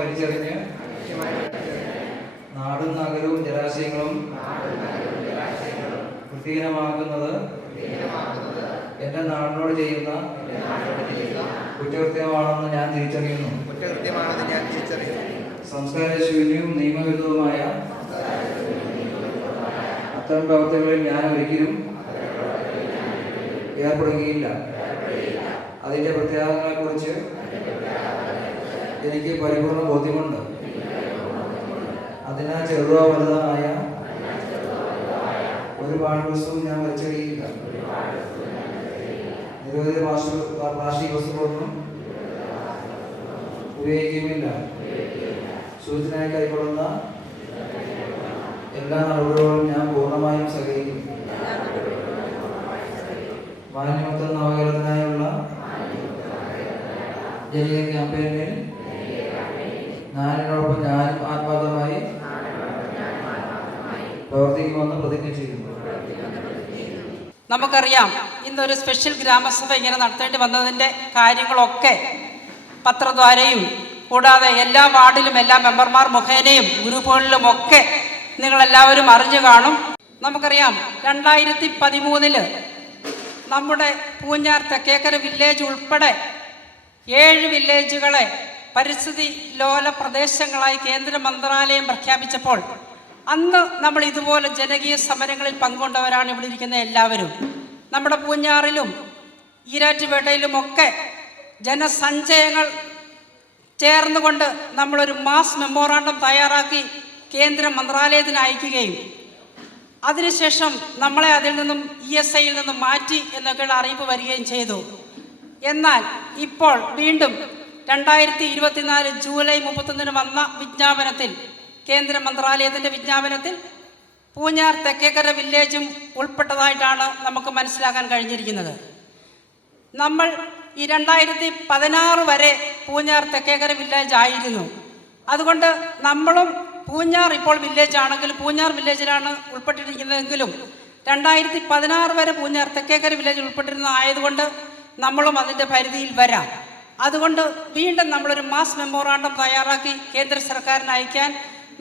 വലിച്ചെറിഞ്ഞ് നാടും നഗരവും ജലാശയങ്ങളും വൃത്തിഹീനമാക്കുന്നത് എന്റെ നാടിനോട് ചെയ്യുന്ന കുറ്റകൃത്യമാണെന്ന് ഞാൻ തിരിച്ചറിയുന്നു. സംസ്കാരശൂന്യവും നിയമവിരുദ്ധവുമായ അത്തരം പ്രവർത്തികളിൽ ഞാൻ ഒരിക്കലും ഏർപ്പെടുകയില്ല. അതിൻ്റെ പ്രത്യാഘാതങ്ങളെക്കുറിച്ച് എനിക്ക് പരിപൂർണ ബോധ്യമുണ്ട്. അതിനാൽ ചെറുതോ വലുതായ ഒരു പാഴ്വസ്തുവും ഞാൻ വലിച്ചെറിയില്ല. നിരവധി പ്ലാസ്റ്റിക് വസ്തുക്കളൊന്നും ഉപയോഗിക്കുമില്ല. ശുചിത്വത്തിനായി കൈക്കൊള്ളുന്ന എല്ലാ നടപടികളും ഞാൻ പൂർണ്ണമായും സഹകരിക്കും. മാലിന്യമുക്ത നവകേരളത്തിനായുള്ള ജനകീയ ക്യാമ്പയിനിൽ ഞാനും ആത്മാർത്ഥമായി പ്രവർത്തിക്കുമെന്ന് പ്രതിജ്ഞ ചെയ്യുന്നു. നമുക്കറിയാം, ഇന്നൊരു സ്പെഷ്യൽ ഗ്രാമസഭ ഇങ്ങനെ നടത്തേണ്ടി വന്നതിൻ്റെ കാര്യങ്ങളൊക്കെ പത്രദ്വാരയും കൂടാതെ എല്ലാ വാർഡിലും എല്ലാ മെമ്പർമാർ മുഖേനയും ഗ്രൂപ്പുകളിലുമൊക്കെ നിങ്ങളെല്ലാവരും അറിഞ്ഞു കാണും. നമുക്കറിയാം, 2013 നമ്മുടെ പൂഞ്ഞാർ തെക്കേക്കര വില്ലേജ് ഉൾപ്പെടെ 7 വില്ലേജുകളെ പരിസ്ഥിതി ലോല പ്രദേശങ്ങളായി കേന്ദ്ര മന്ത്രാലയം പ്രഖ്യാപിച്ചപ്പോൾ അന്ന് നമ്മൾ ഇതുപോലെ ജനകീയ സമരങ്ങളിൽ പങ്കുകൊണ്ടവരാണ് ഇവിടെ ഇരിക്കുന്ന എല്ലാവരും. നമ്മുടെ പൂഞ്ഞാറിലും ഈരാറ്റുപേട്ടയിലുമൊക്കെ ജനസഞ്ചയങ്ങൾ ചേർന്നുകൊണ്ട് നമ്മളൊരു മാസ് മെമ്മോറാണ്ടം തയ്യാറാക്കി കേന്ദ്ര മന്ത്രാലയത്തിന് അയക്കുകയും അതിനുശേഷം നമ്മളെ അതിൽ നിന്നും ESIയിൽ നിന്നും മാറ്റി എന്നൊക്കെയുള്ള അറിയിപ്പ് വരികയും ചെയ്തു. എന്നാൽ ഇപ്പോൾ വീണ്ടും 2024 ജൂലൈ 31 വന്ന വിജ്ഞാപനത്തിൽ, കേന്ദ്ര മന്ത്രാലയത്തിൻ്റെ വിജ്ഞാപനത്തിൽ പൂഞ്ഞാർ തെക്കേക്കര വില്ലേജും ഉൾപ്പെട്ടതായിട്ടാണ് നമുക്ക് മനസ്സിലാക്കാൻ കഴിഞ്ഞിരിക്കുന്നത്. നമ്മൾ ഈ 2016 വരെ പൂഞ്ഞാർ തെക്കേക്കര വില്ലേജ് ആയിരുന്നു. അതുകൊണ്ട് നമ്മളും പൂഞ്ഞാർ ഇപ്പോൾ വില്ലേജ് ആണെങ്കിലും പൂഞ്ഞാർ വില്ലേജിലാണ് ഉൾപ്പെട്ടിരിക്കുന്നതെങ്കിലും 2016 വരെ പൂഞ്ഞാർ തെക്കേക്കര വില്ലേജിൽ ഉൾപ്പെട്ടിരുന്നതായതുകൊണ്ട് നമ്മളും അതിൻ്റെ പരിധിയിൽ വരാം. അതുകൊണ്ട് വീണ്ടും നമ്മളൊരു മാസ് മെമ്മോറാണ്ടം തയ്യാറാക്കി കേന്ദ്ര സർക്കാരിന് അയക്കാൻ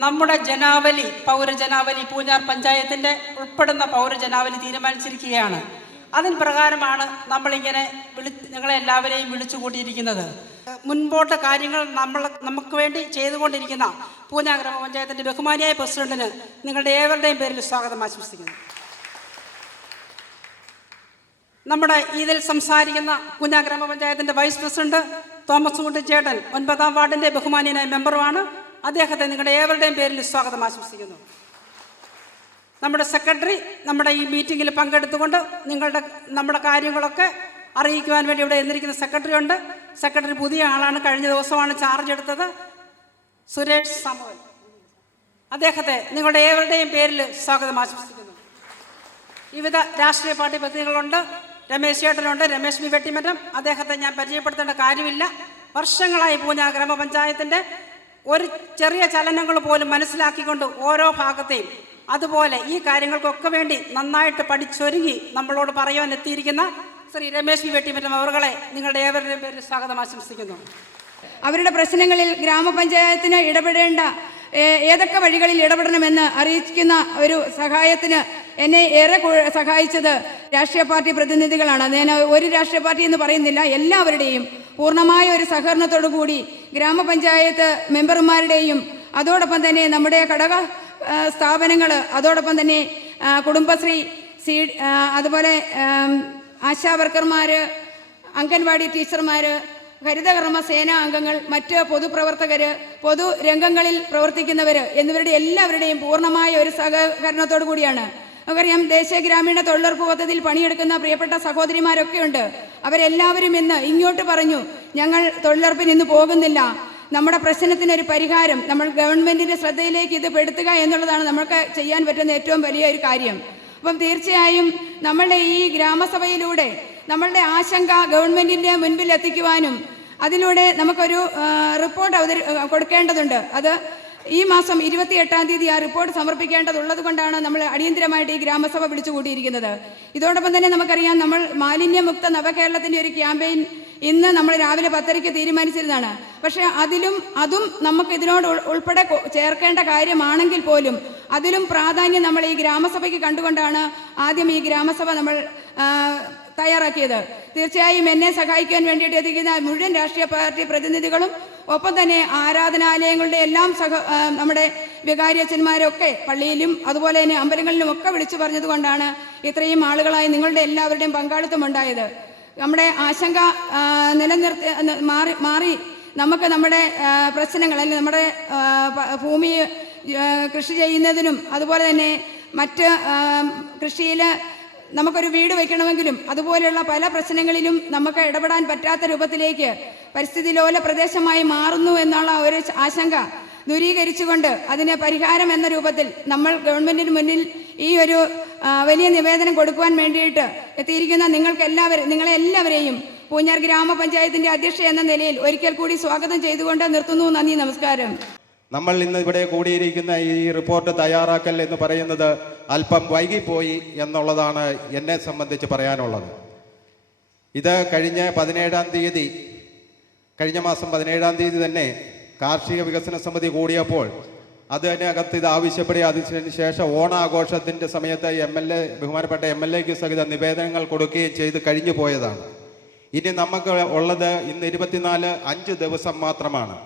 നമ്മുടെ ജനാവലി, പൗരജനാവലി, പൂഞ്ഞാർ പഞ്ചായത്തിൻ്റെ ഉൾപ്പെടുന്ന പൗരജനാവലി തീരുമാനിച്ചിരിക്കുകയാണ്. അതിന് പ്രകാരമാണ് നമ്മളിങ്ങനെ നിങ്ങളെല്ലാവരെയും വിളിച്ചു കൂട്ടിയിരിക്കുന്നത്. മുൻപോട്ട് കാര്യങ്ങൾ നമുക്ക് വേണ്ടി ചെയ്തുകൊണ്ടിരിക്കുന്ന പൂഞ്ഞാർ ഗ്രാമപഞ്ചായത്തിൻ്റെ ബഹുമാനിയായ പ്രസിഡന്റിന് നിങ്ങളുടെ ഏവരുടെയും പേരിൽ സ്വാഗതം ആശംസിക്കുന്നു. നമ്മുടെ ഇതിൽ സംസാരിക്കുന്ന പൂഞ്ഞാർ ഗ്രാമപഞ്ചായത്തിൻ്റെ വൈസ് പ്രസിഡന്റ് തോമസ് കുട്ടിച്ചേട്ടൻ 9ാം വാർഡിൻ്റെ ബഹുമാനിയനായ മെമ്പറുമാണ്. അദ്ദേഹത്തെ നിങ്ങളുടെ ഏവരുടെയും പേരിൽ സ്വാഗതം ആശംസിക്കുന്നു. നമ്മുടെ സെക്രട്ടറി നമ്മുടെ ഈ മീറ്റിങ്ങിൽ പങ്കെടുത്തുകൊണ്ട് നമ്മുടെ കാര്യങ്ങളൊക്കെ അറിയിക്കുവാൻ വേണ്ടി ഇവിടെ എന്നിരിക്കുന്ന സെക്രട്ടറി ഉണ്ട്. സെക്രട്ടറി പുതിയ ആളാണ്, കഴിഞ്ഞ ദിവസമാണ് ചാർജ് എടുത്തത്, സുരേഷ് സാമുവൽ. അദ്ദേഹത്തെ നിങ്ങളുടെ ഏവരുടെയും പേരിൽ സ്വാഗതം ആശംസിക്കുന്നു. വിവിധ രാഷ്ട്രീയ പാർട്ടി പ്രതിനിധികളുണ്ട്. രമേശ് ചേട്ടനുണ്ട്, രമേശ് ബി വെട്ടിമറ്റം. അദ്ദേഹത്തെ ഞാൻ പരിചയപ്പെടുത്തേണ്ട കാര്യമില്ല. വർഷങ്ങളായി പൂഞ്ഞാർ ഗ്രാമപഞ്ചായത്തിൻ്റെ ഒരു ചെറിയ ചലനങ്ങൾ പോലും മനസ്സിലാക്കിക്കൊണ്ട് ഓരോ ഭാഗത്തെയും അതുപോലെ ഈ കാര്യങ്ങൾക്കൊക്കെ വേണ്ടി നന്നായിട്ട് പഠിച്ചൊരുങ്ങി നമ്മളോട് പറയുവാൻ എത്തിയിരിക്കുന്ന ശ്രീ രമേശ് ബി വെട്ടിമറ്റം അവരുടെ നിങ്ങളുടെ ഏവരുടെയും പേരിൽ സ്വാഗതം ആശംസിക്കുന്നു. അവരുടെ പ്രശ്നങ്ങളിൽ ഗ്രാമപഞ്ചായത്തിന് ഇടപെടേണ്ട ഏതൊക്കെ വഴികളിൽ ഇടപെടണമെന്ന് അറിയിക്കുന്ന ഒരു സഹായത്തിന് എന്നെ ഏറെ സഹായിച്ചത് രാഷ്ട്രീയ പാർട്ടി പ്രതിനിധികളാണ്. ഞാൻ ഒരു രാഷ്ട്രീയ പാർട്ടി എന്ന് പറയുന്നില്ല, എല്ലാവരുടെയും പൂർണ്ണമായ ഒരു സഹകരണത്തോടു കൂടി ഗ്രാമപഞ്ചായത്ത് മെമ്പർമാരുടെയും അതോടൊപ്പം തന്നെ നമ്മുടെ ഘടക സ്ഥാപനങ്ങൾ, അതോടൊപ്പം തന്നെ കുടുംബശ്രീ, അതുപോലെ ആശാ വർക്കർമാർ, അംഗൻവാടി ടീച്ചർമാർ, ഹരിതകർമ്മ സേനാ അംഗങ്ങൾ, മറ്റ് പൊതുപ്രവർത്തകർ, പൊതുരംഗങ്ങളിൽ പ്രവർത്തിക്കുന്നവർ എന്നിവരുടെ എല്ലാവരുടെയും പൂർണ്ണമായ ഒരു സഹകരണത്തോടു കൂടിയാണ്. നമുക്കറിയാം, ദേശീയ ഗ്രാമീണ തൊഴിലുറപ്പ് പദ്ധതിയിൽ പണിയെടുക്കുന്ന പ്രിയപ്പെട്ട സഹോദരിമാരൊക്കെ ഉണ്ട്. അവരെല്ലാവരും ഇന്ന് ഇങ്ങോട്ട് പറഞ്ഞു, ഞങ്ങൾ തൊഴിലുറപ്പിന് ഇന്ന് പോകുന്നില്ല, നമ്മുടെ പ്രശ്നത്തിനൊരു പരിഹാരം നമ്മൾ ഗവൺമെൻറ്റിൻ്റെ ശ്രദ്ധയിലേക്ക് ഇത് പെടുത്തുക എന്നുള്ളതാണ് നമുക്ക് ചെയ്യാൻ പറ്റുന്ന ഏറ്റവും വലിയ ഒരു കാര്യം. അപ്പം തീർച്ചയായും നമ്മളുടെ ഈ ഗ്രാമസഭയിലൂടെ നമ്മളുടെ ആശങ്ക ഗവൺമെൻറ്റിൻ്റെ മുൻപിൽ എത്തിക്കുവാനും അതിലൂടെ നമുക്കൊരു റിപ്പോർട്ട് കൊടുക്കേണ്ടതുണ്ട്. അത് ഈ മാസം 28-ാം തീയതി ആ റിപ്പോർട്ട് സമർപ്പിക്കേണ്ടതുള്ളത് കൊണ്ടാണ് നമ്മൾ അടിയന്തരമായിട്ട് ഈ ഗ്രാമസഭ വിളിച്ചു കൂട്ടിയിരിക്കുന്നത്. ഇതോടൊപ്പം തന്നെ നമുക്കറിയാം, നമ്മൾ മാലിന്യമുക്ത നവകേരളത്തിൻ്റെ ഒരു ക്യാമ്പയിൻ ഇന്ന് നമ്മൾ രാവിലെ 10:30 തീരുമാനിച്ചിരുന്നതാണ്. പക്ഷേ അതും നമുക്ക് ഇതിനോട് ഉൾപ്പെടെ ചേർക്കേണ്ട കാര്യമാണെങ്കിൽ പോലും അതിലും പ്രാധാന്യം നമ്മൾ ഈ ഗ്രാമസഭയ്ക്ക് കണ്ടുകൊണ്ടാണ് ആദ്യം ഈ ഗ്രാമസഭ നമ്മൾ തയ്യാറാക്കിയത്. തീർച്ചയായും എന്നെ സഹായിക്കാൻ വേണ്ടിയിട്ട് എത്തിക്കുന്ന മുഴുവൻ രാഷ്ട്രീയ പാർട്ടി പ്രതിനിധികളും ഒപ്പം തന്നെ ആരാധനാലയങ്ങളുടെ എല്ലാം നമ്മുടെ വികാരിയച്ഛന്മാരൊക്കെ പള്ളിയിലും അതുപോലെ തന്നെ അമ്പലങ്ങളിലും ഒക്കെ വിളിച്ചു പറഞ്ഞതുകൊണ്ടാണ് ഇത്രയും ആളുകളായി നിങ്ങളുടെ എല്ലാവരുടെയും പങ്കാളിത്തം ഉണ്ടായത്. നമ്മുടെ ആശങ്ക മാറി നമുക്ക് നമ്മുടെ പ്രശ്നങ്ങൾ അല്ലെങ്കിൽ നമ്മുടെ ഭൂമി കൃഷി ചെയ്യുന്നതിനും അതുപോലെ തന്നെ മറ്റ് കൃഷിയിൽ നമുക്കൊരു വീട് വയ്ക്കണമെങ്കിലും അതുപോലെയുള്ള പല പ്രശ്നങ്ങളിലും നമുക്ക് ഇടപെടാൻ പറ്റാത്ത രൂപത്തിലേക്ക് പരിസ്ഥിതി ലോല പ്രദേശമായി മാറുന്നു എന്നുള്ള ഒരു ആശങ്ക ദൂരീകരിച്ചുകൊണ്ട് അതിന് പരിഹാരം എന്ന രൂപത്തിൽ നമ്മൾ ഗവൺമെൻറ്റിന് മുന്നിൽ ഈ ഒരു വലിയ നിവേദനം കൊടുക്കുവാൻ വേണ്ടിയിട്ട് എത്തിയിരിക്കുന്ന നിങ്ങളെ എല്ലാവരെയും പൂഞ്ഞാർ ഗ്രാമപഞ്ചായത്തിൻ്റെ അധ്യക്ഷ എന്ന നിലയിൽ ഒരിക്കൽ കൂടി സ്വാഗതം ചെയ്തുകൊണ്ട് നിർത്തുന്നു. നന്ദി, നമസ്കാരം. നമ്മൾ ഇന്ന് ഇവിടെ കൂടിയിരിക്കുന്ന ഈ റിപ്പോർട്ട് തയ്യാറാക്കൽ എന്ന് പറയുന്നത് അല്പം വൈകിപ്പോയി എന്നുള്ളതാണ് എന്നെ സംബന്ധിച്ച് പറയാനുള്ളത്. ഇത് കഴിഞ്ഞ മാസം 17-ാം തീയതി തന്നെ കാർഷിക വികസന സമിതി കൂടിയപ്പോൾ അതിനകത്ത് ഇത് ആവശ്യപ്പെടുക, അതിനുശേഷം ഓണാഘോഷത്തിൻ്റെ സമയത്ത് ബഹുമാനപ്പെട്ട MLAക്ക് സഹിതം നിവേദനങ്ങൾ കൊടുക്കുകയും ചെയ്ത് കഴിഞ്ഞു പോയതാണ്. ഇനി നമുക്ക് ഉള്ളത് ഇന്ന് 5 ദിവസം മാത്രമാണ്.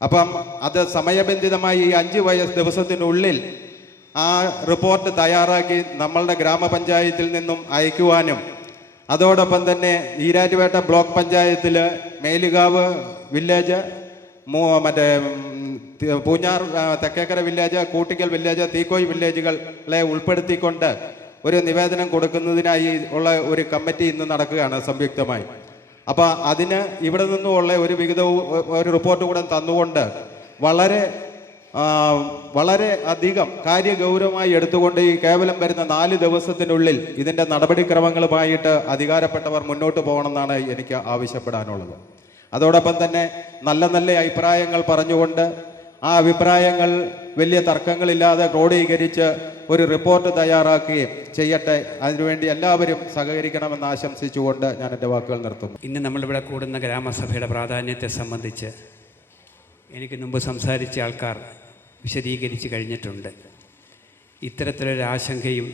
അപ്പം അത് സമയബന്ധിതമായി ഈ 5 ദിവസത്തിനുള്ളിൽ ആ റിപ്പോർട്ട് തയ്യാറാക്കി നമ്മളുടെ ഗ്രാമപഞ്ചായത്തിൽ നിന്നും അയക്കുവാനും അതോടൊപ്പം തന്നെ ഈരാറ്റുപേട്ട ബ്ലോക്ക് പഞ്ചായത്തിൽ Melukavu village, Poonjar Thekkekkara village, Koottickal village, Theekoy വില്ലേജുകളെ ഉൾപ്പെടുത്തിക്കൊണ്ട് ഒരു നിവേദനം കൊടുക്കുന്നതിനായി ഉള്ള ഒരു കമ്മിറ്റി ഇന്ന് നടക്കുകയാണ് സംയുക്തമായി. അപ്പോൾ അതിന് ഇവിടെ നിന്നുമുള്ള ഒരു ഒരു റിപ്പോർട്ട് കൂടെ തന്നുകൊണ്ട് വളരെ അധികം കാര്യഗൗരവമായി എടുത്തുകൊണ്ട് ഈ കേവലം വരുന്ന 4 ദിവസത്തിനുള്ളിൽ ഇതിൻ്റെ നടപടിക്രമങ്ങളുമായിട്ട് അധികാരപ്പെട്ടവർ മുന്നോട്ട് പോകണമെന്നാണ് എനിക്ക് ആവശ്യപ്പെടാനുള്ളത്. അതോടൊപ്പം തന്നെ നല്ല അഭിപ്രായങ്ങൾ പറഞ്ഞുകൊണ്ട് ആ അഭിപ്രായങ്ങൾ വലിയ തർക്കങ്ങളില്ലാതെ ക്രോഡീകരിച്ച് ഒരു റിപ്പോർട്ട് തയ്യാറാക്കുകയും ചെയ്യട്ടെ. അതിനുവേണ്ടി എല്ലാവരും സഹകരിക്കണമെന്ന് ആശംസിച്ചുകൊണ്ട് ഞാൻ എൻ്റെ വാക്കുകൾ നിർത്തുന്നു. ഇന്ന് നമ്മളിവിടെ കൂടുന്ന ഗ്രാമസഭയുടെ പ്രാധാന്യത്തെ സംബന്ധിച്ച് എനിക്ക് മുമ്പ് സംസാരിച്ച ആൾക്കാർ വിശദീകരിച്ച് കഴിഞ്ഞിട്ടുണ്ട്. ഇത്തരത്തിലൊരു ആശങ്കയും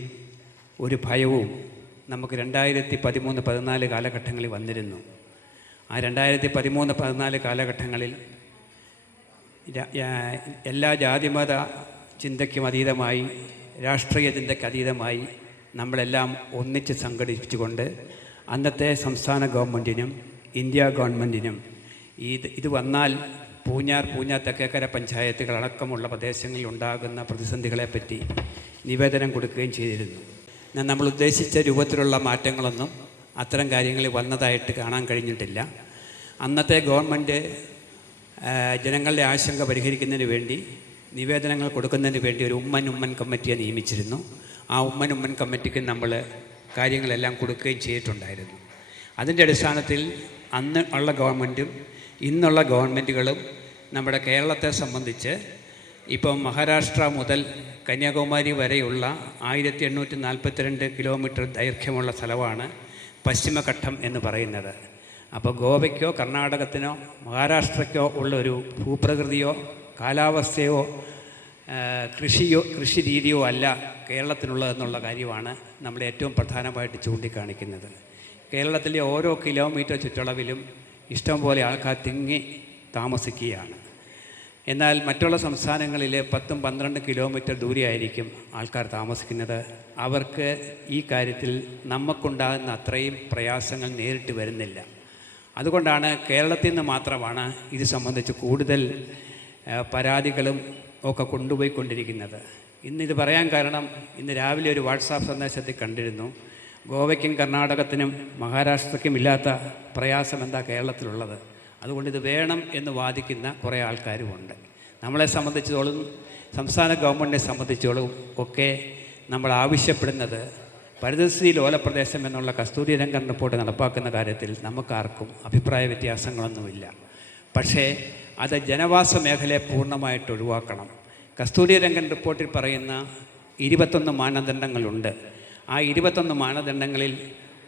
ഒരു ഭയവും നമുക്ക് 2013-14 കാലഘട്ടങ്ങളിൽ വന്നിരുന്നു. ആ 2013-14 കാലഘട്ടങ്ങളിൽ എല്ലാ ജാതിമത ചിന്തയ്ക്കും അതീതമായി, രാഷ്ട്രീയ ചിന്തയ്ക്ക് അതീതമായി നമ്മളെല്ലാം ഒന്നിച്ച് സംഘടിപ്പിച്ചുകൊണ്ട് അന്നത്തെ സംസ്ഥാന ഗവൺമെൻറ്റിനും ഇന്ത്യ ഗവൺമെൻറ്റിനും ഇത് വന്നാൽ പൂഞ്ഞാർ തെക്കേക്കര പഞ്ചായത്തുകളടക്കമുള്ള പ്രദേശങ്ങളിൽ ഉണ്ടാകുന്ന പ്രതിസന്ധികളെപ്പറ്റി നിവേദനം കൊടുക്കുകയും ചെയ്തിരുന്നു. നമ്മൾ ഉദ്ദേശിച്ച രൂപത്തിലുള്ള മാറ്റങ്ങളൊന്നും അത്തരം കാര്യങ്ങളിൽ വന്നതായിട്ട് കാണാൻ കഴിഞ്ഞിട്ടില്ല. അന്നത്തെ ഗവൺമെൻറ് ജനങ്ങളുടെ ആശങ്ക പരിഹരിക്കുന്നതിന് വേണ്ടി, നിവേദനങ്ങൾ കൊടുക്കുന്നതിന് വേണ്ടി ഒരു ഉമ്മൻ കമ്മിറ്റിയെ നിയമിച്ചിരുന്നു. ആ ഉമ്മൻ കമ്മിറ്റിക്ക് നമ്മൾ കാര്യങ്ങളെല്ലാം കൊടുക്കുകയും ചെയ്തിട്ടുണ്ടായിരുന്നു. അതിൻ്റെ അടിസ്ഥാനത്തിൽ അന്ന് ഉള്ള ഗവൺമെൻറ്റും ഇന്നുള്ള ഗവൺമെൻറ്റുകളും നമ്മുടെ കേരളത്തെ സംബന്ധിച്ച് ഇപ്പം മഹാരാഷ്ട്ര മുതൽ കന്യാകുമാരി വരെയുള്ള 1842 കിലോമീറ്റർ ദൈർഘ്യമുള്ള സ്ഥലമാണ് പശ്ചിമഘട്ടം എന്ന് പറയുന്നത്. അപ്പോൾ ഗോവയ്ക്കോ കർണാടകത്തിനോ മഹാരാഷ്ട്രയ്ക്കോ ഉള്ളൊരു ഭൂപ്രകൃതിയോ കാലാവസ്ഥയോ കൃഷി രീതിയോ അല്ല കേരളത്തിനുള്ളതെന്നുള്ള കാര്യമാണ് നമ്മൾ ഏറ്റവും പ്രധാനമായിട്ട് ചൂണ്ടിക്കാണിക്കുന്നത്. കേരളത്തിലെ ഓരോ കിലോമീറ്റർ ചുറ്റളവിലും ഇഷ്ടംപോലെ ആൾക്കാർ തിങ്ങി താമസിക്കുകയാണ്. എന്നാൽ മറ്റുള്ള സംസ്ഥാനങ്ങളിൽ 10-12 കിലോമീറ്റർ ദൂരെയായിരിക്കും ആൾക്കാർ താമസിക്കുന്നത്. അവർക്ക് ഈ കാര്യത്തിൽ നമുക്കുണ്ടാകുന്ന അത്രയും പ്രയാസങ്ങൾ നേരിട്ട് വരുന്നില്ല. അതുകൊണ്ടാണ് കേരളത്തിൽ നിന്ന് മാത്രമാണ് ഇത് സംബന്ധിച്ച് കൂടുതൽ പരാതികളും ഒക്കെ കൊണ്ടുപോയിക്കൊണ്ടിരിക്കുന്നത്. ഇന്നിത് പറയാൻ കാരണം, ഇന്ന് രാവിലെ ഒരു വാട്സാപ്പ് സന്ദേശത്തിൽ കണ്ടിരുന്നു, ഗോവയ്ക്കും കർണാടകത്തിനും മഹാരാഷ്ട്രയ്ക്കും ഇല്ലാത്ത പ്രയാസം എന്താ കേരളത്തിലുള്ളത്, അതുകൊണ്ട് ഇത് വേണം എന്ന് വാദിക്കുന്ന കുറേ ആൾക്കാരുമുണ്ട്. നമ്മളെ സംബന്ധിച്ചോളം, സംസ്ഥാന ഗവൺമെൻറ്റിനെ സംബന്ധിച്ചോളം ഒക്കെ നമ്മൾ ആവശ്യപ്പെടുന്നത് പരിസ്ഥിതി ലോലപ്രദേശം എന്നുള്ള കസ്തൂരിരംഗൻ റിപ്പോർട്ട് നടപ്പാക്കുന്ന കാര്യത്തിൽ നമുക്കാർക്കും അഭിപ്രായ വ്യത്യാസങ്ങളൊന്നുമില്ല. പക്ഷേ അത് ജനവാസ മേഖലയെ പൂർണ്ണമായിട്ട് ഒഴിവാക്കണം. കസ്തൂരിരംഗൻ റിപ്പോർട്ടിൽ പറയുന്ന 21 മാനദണ്ഡങ്ങളുണ്ട്. ആ 21 മാനദണ്ഡങ്ങളിൽ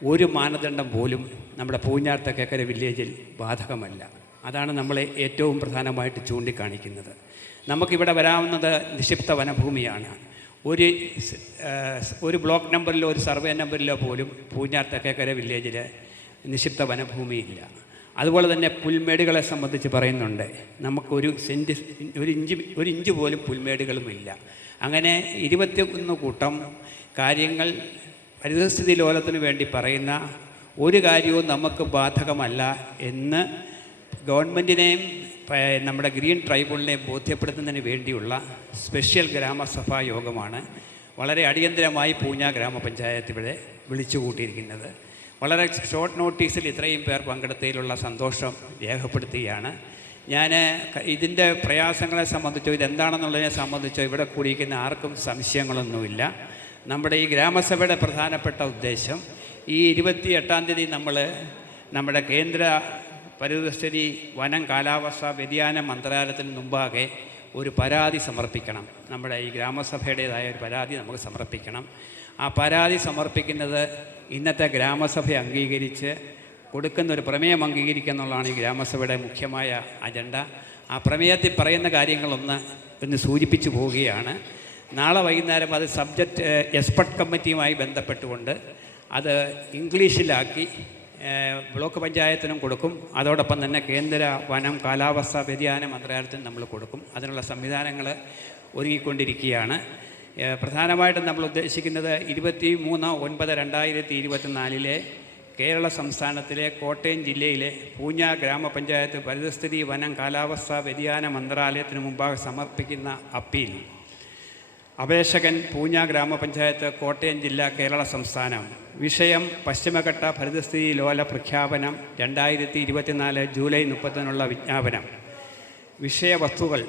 ഒരു മാനദണ്ഡം പോലും നമ്മുടെ പൂഞ്ഞാർ തെക്കേക്കര വില്ലേജിൽ ബാധകമല്ല. അതാണ് നമ്മളെ ഏറ്റവും പ്രധാനമായിട്ട് ചൂണ്ടിക്കാണിക്കുന്നത്. നമുക്കിവിടെ വരാവുന്നത് നിക്ഷിപ്ത വനഭൂമിയാണ്. ഒരു ബ്ലോക്ക് നമ്പറിലോ ഒരു സർവേ നമ്പറിലോ പോലും പൂഞ്ഞാർ തെക്കേക്കര വില്ലേജിൽ നിക്ഷിപ്ത വനഭൂമിയില്ല. അതുപോലെ തന്നെ പുൽമേടുകളെ സംബന്ധിച്ച് പറയുന്നുണ്ട്. നമുക്കൊരു ഒരു ഇഞ്ച് പോലും പുൽമേടുകളുമില്ല. അങ്ങനെ 21 കൂട്ടം കാര്യങ്ങൾ പരിസ്ഥിതി ലോലത്തിന് വേണ്ടി പറയുന്ന ഒരു കാര്യവും നമുക്ക് ബാധകമല്ല എന്ന് ഗവൺമെൻറ്റിനെയും നമ്മുടെ ഗ്രീൻ ട്രൈബ്യൂണലിനെയും ബോധ്യപ്പെടുത്തുന്നതിന് വേണ്ടിയുള്ള സ്പെഷ്യൽ ഗ്രാമസഭാ യോഗമാണ് വളരെ അടിയന്തരമായി പൂഞ്ഞാർ ഗ്രാമപഞ്ചായത്ത് ഇവിടെ വിളിച്ചു കൂട്ടിയിരിക്കുന്നത്. വളരെ ഷോർട്ട് നോട്ടീസിൽ ഇത്രയും പേർ പങ്കെടുത്തതിലുള്ള സന്തോഷം രേഖപ്പെടുത്തുകയാണ്. ഞാൻ ഇതിൻ്റെ പ്രയാസങ്ങളെ സംബന്ധിച്ചോ ഇതെന്താണെന്നുള്ളതിനെ സംബന്ധിച്ചോ ഇവിടെ കൂടിയിരിക്കുന്ന ആർക്കും സംശയങ്ങളൊന്നുമില്ല. നമ്മുടെ ഈ ഗ്രാമസഭയുടെ പ്രധാനപ്പെട്ട ഉദ്ദേശം ഈ 28-ാം തീയതി നമ്മുടെ കേന്ദ്ര പരിസ്ഥിതി വനം കാലാവസ്ഥാ വ്യതിയാന മന്ത്രാലയത്തിന് മുമ്പാകെ ഒരു പരാതി സമർപ്പിക്കണം. നമ്മുടെ ഈ ഗ്രാമസഭയുടേതായ ഒരു പരാതി നമുക്ക് സമർപ്പിക്കണം. ആ പരാതി സമർപ്പിക്കുന്നത് ഇന്നത്തെ ഗ്രാമസഭ അംഗീകരിച്ച് കൊടുക്കുന്ന ഒരു പ്രമേയം അംഗീകരിക്കുക എന്നുള്ളതാണ് ഈ ഗ്രാമസഭയുടെ മുഖ്യമായ അജണ്ട. ആ പ്രമേയത്തിൽ പറയുന്ന കാര്യങ്ങളൊന്ന് സൂചിപ്പിച്ചു പോവുകയാണ്. നാളെ വൈകുന്നേരം അത് സബ്ജക്റ്റ് എക്സ്പെർട്ട് കമ്മിറ്റിയുമായി ബന്ധപ്പെട്ടുകൊണ്ട് അത് ഇംഗ്ലീഷിലാക്കി ബ്ലോക്ക് പഞ്ചായത്തിനും കൊടുക്കും. അതോടൊപ്പം തന്നെ കേന്ദ്ര വനം കാലാവസ്ഥാ വ്യതിയാന മന്ത്രാലയത്തിനും നമ്മൾ കൊടുക്കും. അതിനുള്ള സംവിധാനങ്ങൾ ഒരുങ്ങിക്കൊണ്ടിരിക്കുകയാണ്. പ്രധാനമായിട്ടും നമ്മൾ ഉദ്ദേശിക്കുന്നത് 23/9/2024 കേരള സംസ്ഥാനത്തിലെ കോട്ടയം ജില്ലയിലെ പൂഞ്ഞാർ ഗ്രാമപഞ്ചായത്ത് പരിസ്ഥിതി വനം കാലാവസ്ഥാ വ്യതിയാന മന്ത്രാലയത്തിന് മുമ്പാകെ സമർപ്പിക്കുന്ന അപ്പീൽ. അപേക്ഷകൻ പൂഞ്ഞാർ ഗ്രാമപഞ്ചായത്ത്, കോട്ടയം ജില്ല, കേരള സംസ്ഥാനം. വിഷയം പശ്ചിമഘട്ട പരിസ്ഥിതി ലോല പ്രഖ്യാപനം 2024 ജൂലൈ 30 വിജ്ഞാപനം. വിഷയ വസ്തുതകൾ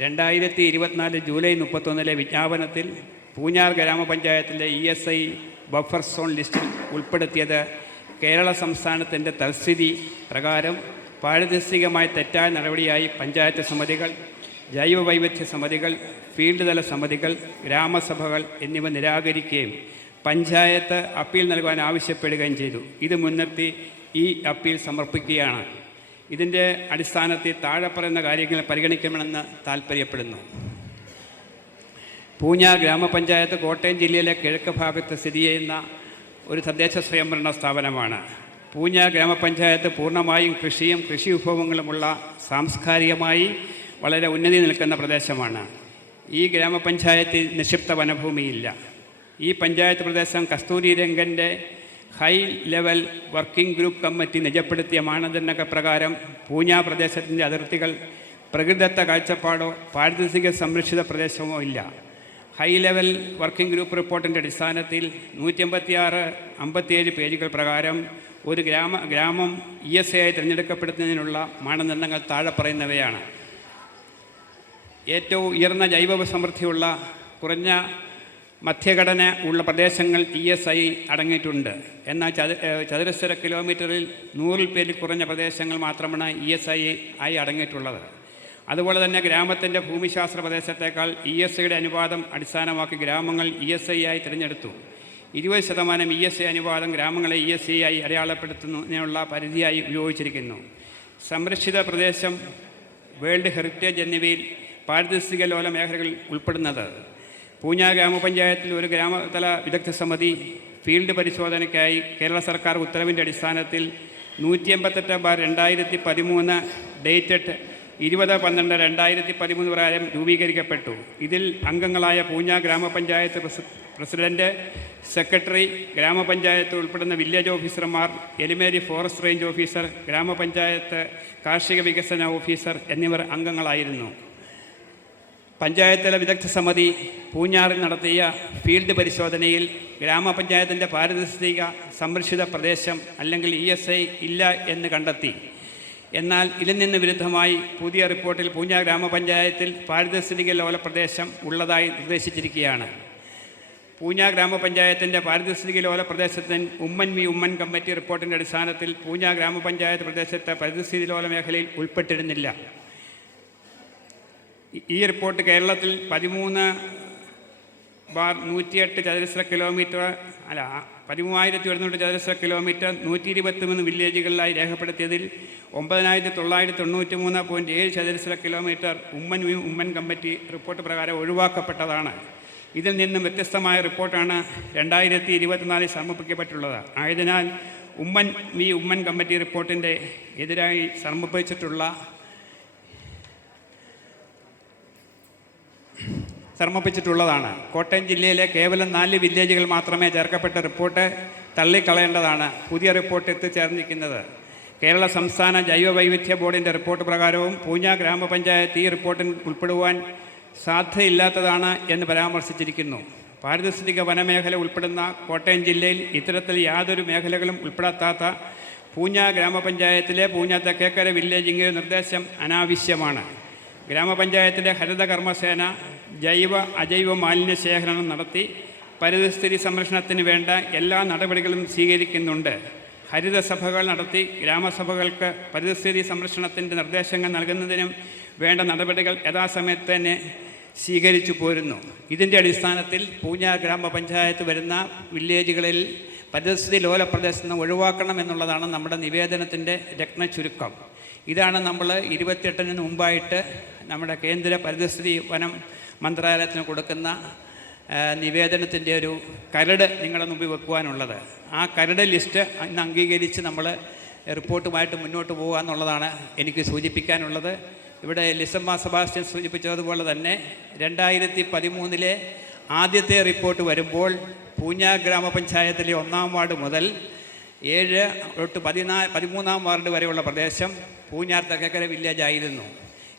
2024 ജൂലൈ 31 വിജ്ഞാപനത്തിൽ പൂഞ്ഞാർ ഗ്രാമപഞ്ചായത്തിലെ ESI ബഫർ സോൺ ലിസ്റ്റിൽ ഉൾപ്പെടുത്തിയത് കേരള സംസ്ഥാനത്തിൻ്റെ തൽസ്ഥിതി പ്രകാരം പാരിസ്ഥിതികമായി തെറ്റായ നടപടിയായി പഞ്ചായത്ത് സമിതികൾ, ജൈവ വൈവിധ്യ സമിതികൾ, ഫീൽഡ് തല സമിതികൾ, ഗ്രാമസഭകൾ എന്നിവ നിരാകരിക്കുകയും പഞ്ചായത്ത് അപ്പീൽ നൽകാൻ ആവശ്യപ്പെടുകയും ചെയ്തു. ഇത് മുൻനിർത്തി ഈ അപ്പീൽ സമർപ്പിക്കുകയാണ്. ഇതിൻ്റെ അടിസ്ഥാനത്തിൽ താഴെ പറയുന്ന കാര്യങ്ങൾ പരിഗണിക്കണമെന്ന് താൽപ്പര്യപ്പെടുന്നു. പൂഞ്ഞാർ ഗ്രാമപഞ്ചായത്ത് കോട്ടയം ജില്ലയിലെ കിഴക്ക് ഭാഗത്ത് സ്ഥിതി ചെയ്യുന്ന ഒരു തദ്ദേശ സ്വയംഭരണ സ്ഥാപനമാണ്. പൂഞ്ഞാർ ഗ്രാമപഞ്ചായത്ത് പൂർണ്ണമായും കൃഷിയും കൃഷി വിഭവങ്ങളുമുള്ള സാംസ്കാരികമായി വളരെ ഉന്നതി നിൽക്കുന്ന പ്രദേശമാണ്. ഈ ഗ്രാമപഞ്ചായത്തിൽ നിക്ഷിപ്ത വനഭൂമിയില്ല. ഈ പഞ്ചായത്ത് പ്രദേശം കസ്തൂരി രംഗൻ്റെ high level working group committee നിജപ്പെടുത്തിയ മാനദണ്ഡ പ്രകാരം പൂഞ്ഞാർ പ്രദേശത്തിൻ്റെ അതിർത്തികൾ പ്രകൃതിദത്ത കാഴ്ചപ്പാടോ പാരിസ്ഥിതിക സംരക്ഷിത പ്രദേശമോ ഇല്ല. ഹൈ ലെവൽ വർക്കിംഗ് ഗ്രൂപ്പ് റിപ്പോർട്ടിൻ്റെ അടിസ്ഥാനത്തിൽ 156-57 പേജുകൾ പ്രകാരം ഒരു ഗ്രാമം ESI ആയി തിരഞ്ഞെടുക്കപ്പെടുന്നതിനുള്ള മാനദണ്ഡങ്ങൾ താഴെ പറയുന്നവയാണ്. ഏറ്റവും ഉയർന്ന ജൈവ സമൃദ്ധിയുള്ള കുറഞ്ഞ മധ്യഘടന ഉള്ള പ്രദേശങ്ങൾ ESI അടങ്ങിയിട്ടുണ്ട്. എന്നാൽ ചതുരശ്ര കിലോമീറ്ററിൽ 100 പേരിൽ കുറഞ്ഞ പ്രദേശങ്ങൾ മാത്രമാണ് ESI ആയി അടങ്ങിയിട്ടുള്ളത്. അതുപോലെ തന്നെ ഗ്രാമത്തിൻ്റെ ഭൂമിശാസ്ത്ര പ്രദേശത്തേക്കാൾ ESIയുടെ അനുപാതം അടിസ്ഥാനമാക്കി ഗ്രാമങ്ങൾ ESI ആയി തിരഞ്ഞെടുത്തു. 20% ESI അനുപാതം ഗ്രാമങ്ങളെ ESI ആയി അടയാളപ്പെടുത്തുന്നതിനുള്ള പരിധിയായി ഉപയോഗിച്ചിരിക്കുന്നു. സംരക്ഷിത പ്രദേശം, വേൾഡ് ഹെറിറ്റേജ് എന്നിവയിൽ പാരിസ്ഥിതിക ലോല മേഖലകൾ ഉൾപ്പെടുന്നത്. പൂഞ്ഞാർ ഗ്രാമപഞ്ചായത്തിൽ ഒരു ഗ്രാമതല വിദഗ്ധ സമിതി ഫീൽഡ് പരിശോധനയ്ക്കായി കേരള സർക്കാർ ഉത്തരവിൻ്റെ അടിസ്ഥാനത്തിൽ 188/2013 ഡേറ്റഡ് 20/12/2013 പ്രകാരം രൂപീകരിക്കപ്പെട്ടു. ഇതിൽ അംഗങ്ങളായ പൂഞ്ഞാർ ഗ്രാമപഞ്ചായത്ത് പ്രസിഡന്റ്, സെക്രട്ടറി, ഗ്രാമപഞ്ചായത്ത് ഉൾപ്പെടുന്ന വില്ലേജ് ഓഫീസർമാർ, എലിമേരി ഫോറസ്റ്റ് റേഞ്ച് ഓഫീസർ, ഗ്രാമപഞ്ചായത്ത് കാർഷിക വികസന ഓഫീസർ എന്നിവർ അംഗങ്ങളായിരുന്നു. പഞ്ചായത്തിലെ വിദഗ്ധ സമിതി പൂഞ്ഞാറിൽ നടത്തിയ ഫീൽഡ് പരിശോധനയിൽ ഗ്രാമപഞ്ചായത്തിൻ്റെ പാരിസ്ഥിതിക സംരക്ഷിത പ്രദേശം അല്ലെങ്കിൽ ESI ഇല്ല എന്ന് കണ്ടെത്തി. എന്നാൽ ഇതിൽ നിന്ന് വിരുദ്ധമായി പുതിയ റിപ്പോർട്ടിൽ പൂഞ്ഞാർ ഗ്രാമപഞ്ചായത്തിൽ പാരിസ്ഥിതിക ലോല പ്രദേശം ഉള്ളതായി നിർദ്ദേശിച്ചിരിക്കുകയാണ്. പൂഞ്ഞാർ ഗ്രാമപഞ്ചായത്തിൻ്റെ പാരിസ്ഥിതിക ലോല പ്രദേശത്തിന് ഉമ്മൻ കമ്മിറ്റി റിപ്പോർട്ടിൻ്റെ അടിസ്ഥാനത്തിൽ പൂഞ്ഞാർ ഗ്രാമപഞ്ചായത്ത് പ്രദേശത്തെ പരിസ്ഥിതി ലോല മേഖലയിൽ ഉൾപ്പെട്ടിരുന്നില്ല. ഈ റിപ്പോർട്ട് കേരളത്തിൽ 13/108 ചതുരശ്ര കിലോമീറ്റർ 13,100 ചതുരശ്ര കിലോമീറ്റർ 123 വില്ലേജുകളിലായി രേഖപ്പെടുത്തിയതിൽ 9,993.7 ചതുരശ്ര കിലോമീറ്റർ ഉമ്മൻ കമ്മിറ്റി റിപ്പോർട്ട് പ്രകാരം ഒഴിവാക്കപ്പെട്ടതാണ്. ഇതിൽ നിന്നും വ്യത്യസ്തമായ റിപ്പോർട്ടാണ് 2024 സമർപ്പിക്കപ്പെട്ടുള്ളത്. ആയതിനാൽ ഉമ്മൻ കമ്മിറ്റി റിപ്പോർട്ടിൻ്റെ എതിരായി സമർപ്പിച്ചിട്ടുള്ളതാണ്. കോട്ടയം ജില്ലയിലെ കേവലം 4 വില്ലേജുകൾ മാത്രമേ ചേർക്കപ്പെട്ട റിപ്പോർട്ട് തള്ളിക്കളയേണ്ടതാണ് പുതിയ റിപ്പോർട്ട് എത്തിച്ചേർന്നിരിക്കുന്നത്. കേരള സംസ്ഥാന ജൈവ വൈവിധ്യ ബോർഡിൻ്റെ റിപ്പോർട്ട് പ്രകാരവും പൂഞ്ഞ ഗ്രാമപഞ്ചായത്ത് ഈ റിപ്പോർട്ടിൽ ഉൾപ്പെടുവാൻ സാധ്യതയില്ലാത്തതാണ് എന്ന് പരാമർശിച്ചിരിക്കുന്നു. പാരിസ്ഥിതിക വനമേഖല ഉൾപ്പെടുന്ന കോട്ടയം ജില്ലയിൽ ഇത്തരത്തിൽ യാതൊരു മേഖലകളും ഉൾപ്പെടാത്ത പൂഞ്ഞ ഗ്രാമപഞ്ചായത്തിലെ പൂഞ്ഞ തെക്കേക്കര വില്ലേജിങ്ങിലെ നിർദ്ദേശം അനാവശ്യമാണ്. ഗ്രാമപഞ്ചായത്തിലെ ഹരിത കർമ്മസേന ജൈവ അജൈവ മാലിന്യ ശേഖരണം നടത്തി പരിസ്ഥിതി സംരക്ഷണത്തിന് വേണ്ട എല്ലാ നടപടികളും സ്വീകരിക്കുന്നുണ്ട്. ഹരിതസഭകൾ നടത്തി ഗ്രാമസഭകൾക്ക് പരിസ്ഥിതി സംരക്ഷണത്തിൻ്റെ നിർദ്ദേശങ്ങൾ നൽകുന്നതിനും വേണ്ട നടപടികൾ യഥാസമയത്ത് തന്നെ സ്വീകരിച്ചു പോരുന്നു. ഇതിൻ്റെ അടിസ്ഥാനത്തിൽ പൂഞ്ഞ ഗ്രാമപഞ്ചായത്ത് വരുന്ന വില്ലേജുകളിൽ പരിസ്ഥിതി ലോല പ്രദേശത്ത് ഒഴിവാക്കണം എന്നുള്ളതാണ് നമ്മുടെ നിവേദനത്തിൻ്റെ രത്നചുരുക്കം. ഇതാണ് നമ്മൾ 28-ന് മുമ്പായിട്ട് നമ്മുടെ കേന്ദ്ര പരിസ്ഥിതി വനം മന്ത്രാലയത്തിന് കൊടുക്കുന്ന നിവേദനത്തിൻ്റെ ഒരു കരട് നിങ്ങളുടെ മുമ്പിൽ വെക്കുവാനുള്ളത്. ആ കരട് ലിസ്റ്റ് ഇന്ന് അംഗീകരിച്ച് നമ്മൾ റിപ്പോർട്ടുമായിട്ട് മുന്നോട്ട് പോകുക എന്നുള്ളതാണ് എനിക്ക് സൂചിപ്പിക്കാനുള്ളത്. ഇവിടെ ലിസമ്മ സെബാസ്റ്റ്യൻ സൂചിപ്പിച്ചതുപോലെ തന്നെ 2013 ആദ്യത്തെ റിപ്പോർട്ട് വരുമ്പോൾ പൂഞ്ഞ ഗ്രാമപഞ്ചായത്തിലെ 1-ാം വാർഡ് മുതൽ 7 തൊട്ട് 13-ാം വാർഡ് വരെയുള്ള പ്രദേശം പൂഞ്ഞാർ തെക്കേക്കര വില്ലേജ് ആയിരുന്നു.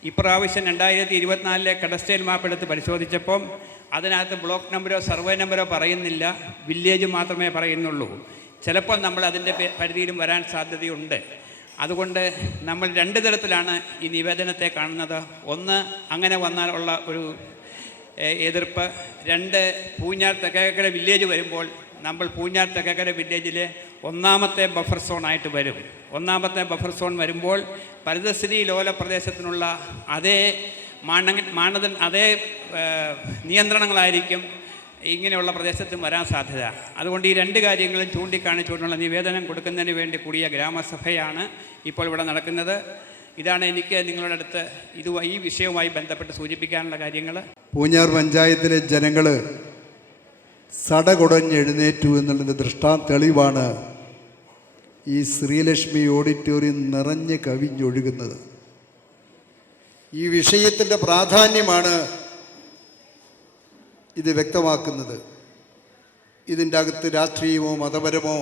ഇപ്രാവശ്യം 2024 കഡസ്ട്രിയൽ മാപ്പ് എടുത്ത് പരിശോധിച്ചപ്പം അതിനകത്ത് ബ്ലോക്ക് നമ്പരോ സർവേ നമ്പരോ പറയുന്നില്ല, വില്ലേജ് മാത്രമേ പറയുന്നുള്ളൂ. ചിലപ്പോൾ നമ്മൾ അതിൻ്റെ പരിധിയിലും വരാൻ സാധ്യതയുണ്ട്. അതുകൊണ്ട് നമ്മൾ 2 തരത്തിലാണ് ഈ നിവേദനത്തെ കാണുന്നത്. ഒന്ന്, അങ്ങനെ വന്നാലുള്ള ഒരു എതിർപ്പ്. 2, പൂഞ്ഞാർ തെക്കേക്കര വില്ലേജ് വരുമ്പോൾ നമ്മൾ പൂഞ്ഞാർ തെക്കേക്കര വില്ലേജിലെ 1-ാമത്തെ ബഫർ സോണായിട്ട് വരും. 1-ാമത്തെ ബഫർ സോൺ വരുമ്പോൾ പരിസ്ഥിതി ലോല പ്രദേശത്തിനുള്ള അതേ അതേ നിയന്ത്രണങ്ങളായിരിക്കും ഇങ്ങനെയുള്ള പ്രദേശത്തും വരാൻ സാധ്യത. അതുകൊണ്ട് ഈ 2 കാര്യങ്ങളും ചൂണ്ടിക്കാണിച്ചുകൊണ്ടുള്ള നിവേദനം കൊടുക്കുന്നതിന് വേണ്ടി കൂടിയ ഗ്രാമസഭയാണ് ഇപ്പോൾ ഇവിടെ നടക്കുന്നത്. ഇതാണ് എനിക്ക് നിങ്ങളുടെ അടുത്ത് ഈ വിഷയവുമായി ബന്ധപ്പെട്ട് സൂചിപ്പിക്കാനുള്ള കാര്യങ്ങൾ. പൂഞ്ഞാർ പഞ്ചായത്തിലെ ജനങ്ങൾ സടകുടഞ്ഞെഴുന്നേറ്റു എന്നുള്ളതിൻ്റെ തെളിവാണ് ഈ ശ്രീലക്ഷ്മി ഓഡിറ്റോറിയം നിറഞ്ഞ് കവിഞ്ഞൊഴുകുന്നത്. ഈ വിഷയത്തിൻ്റെ പ്രാധാന്യമാണ് ഇത് വ്യക്തമാക്കുന്നത്. ഇതിൻ്റെ അകത്ത് രാഷ്ട്രീയമോ മതപരമോ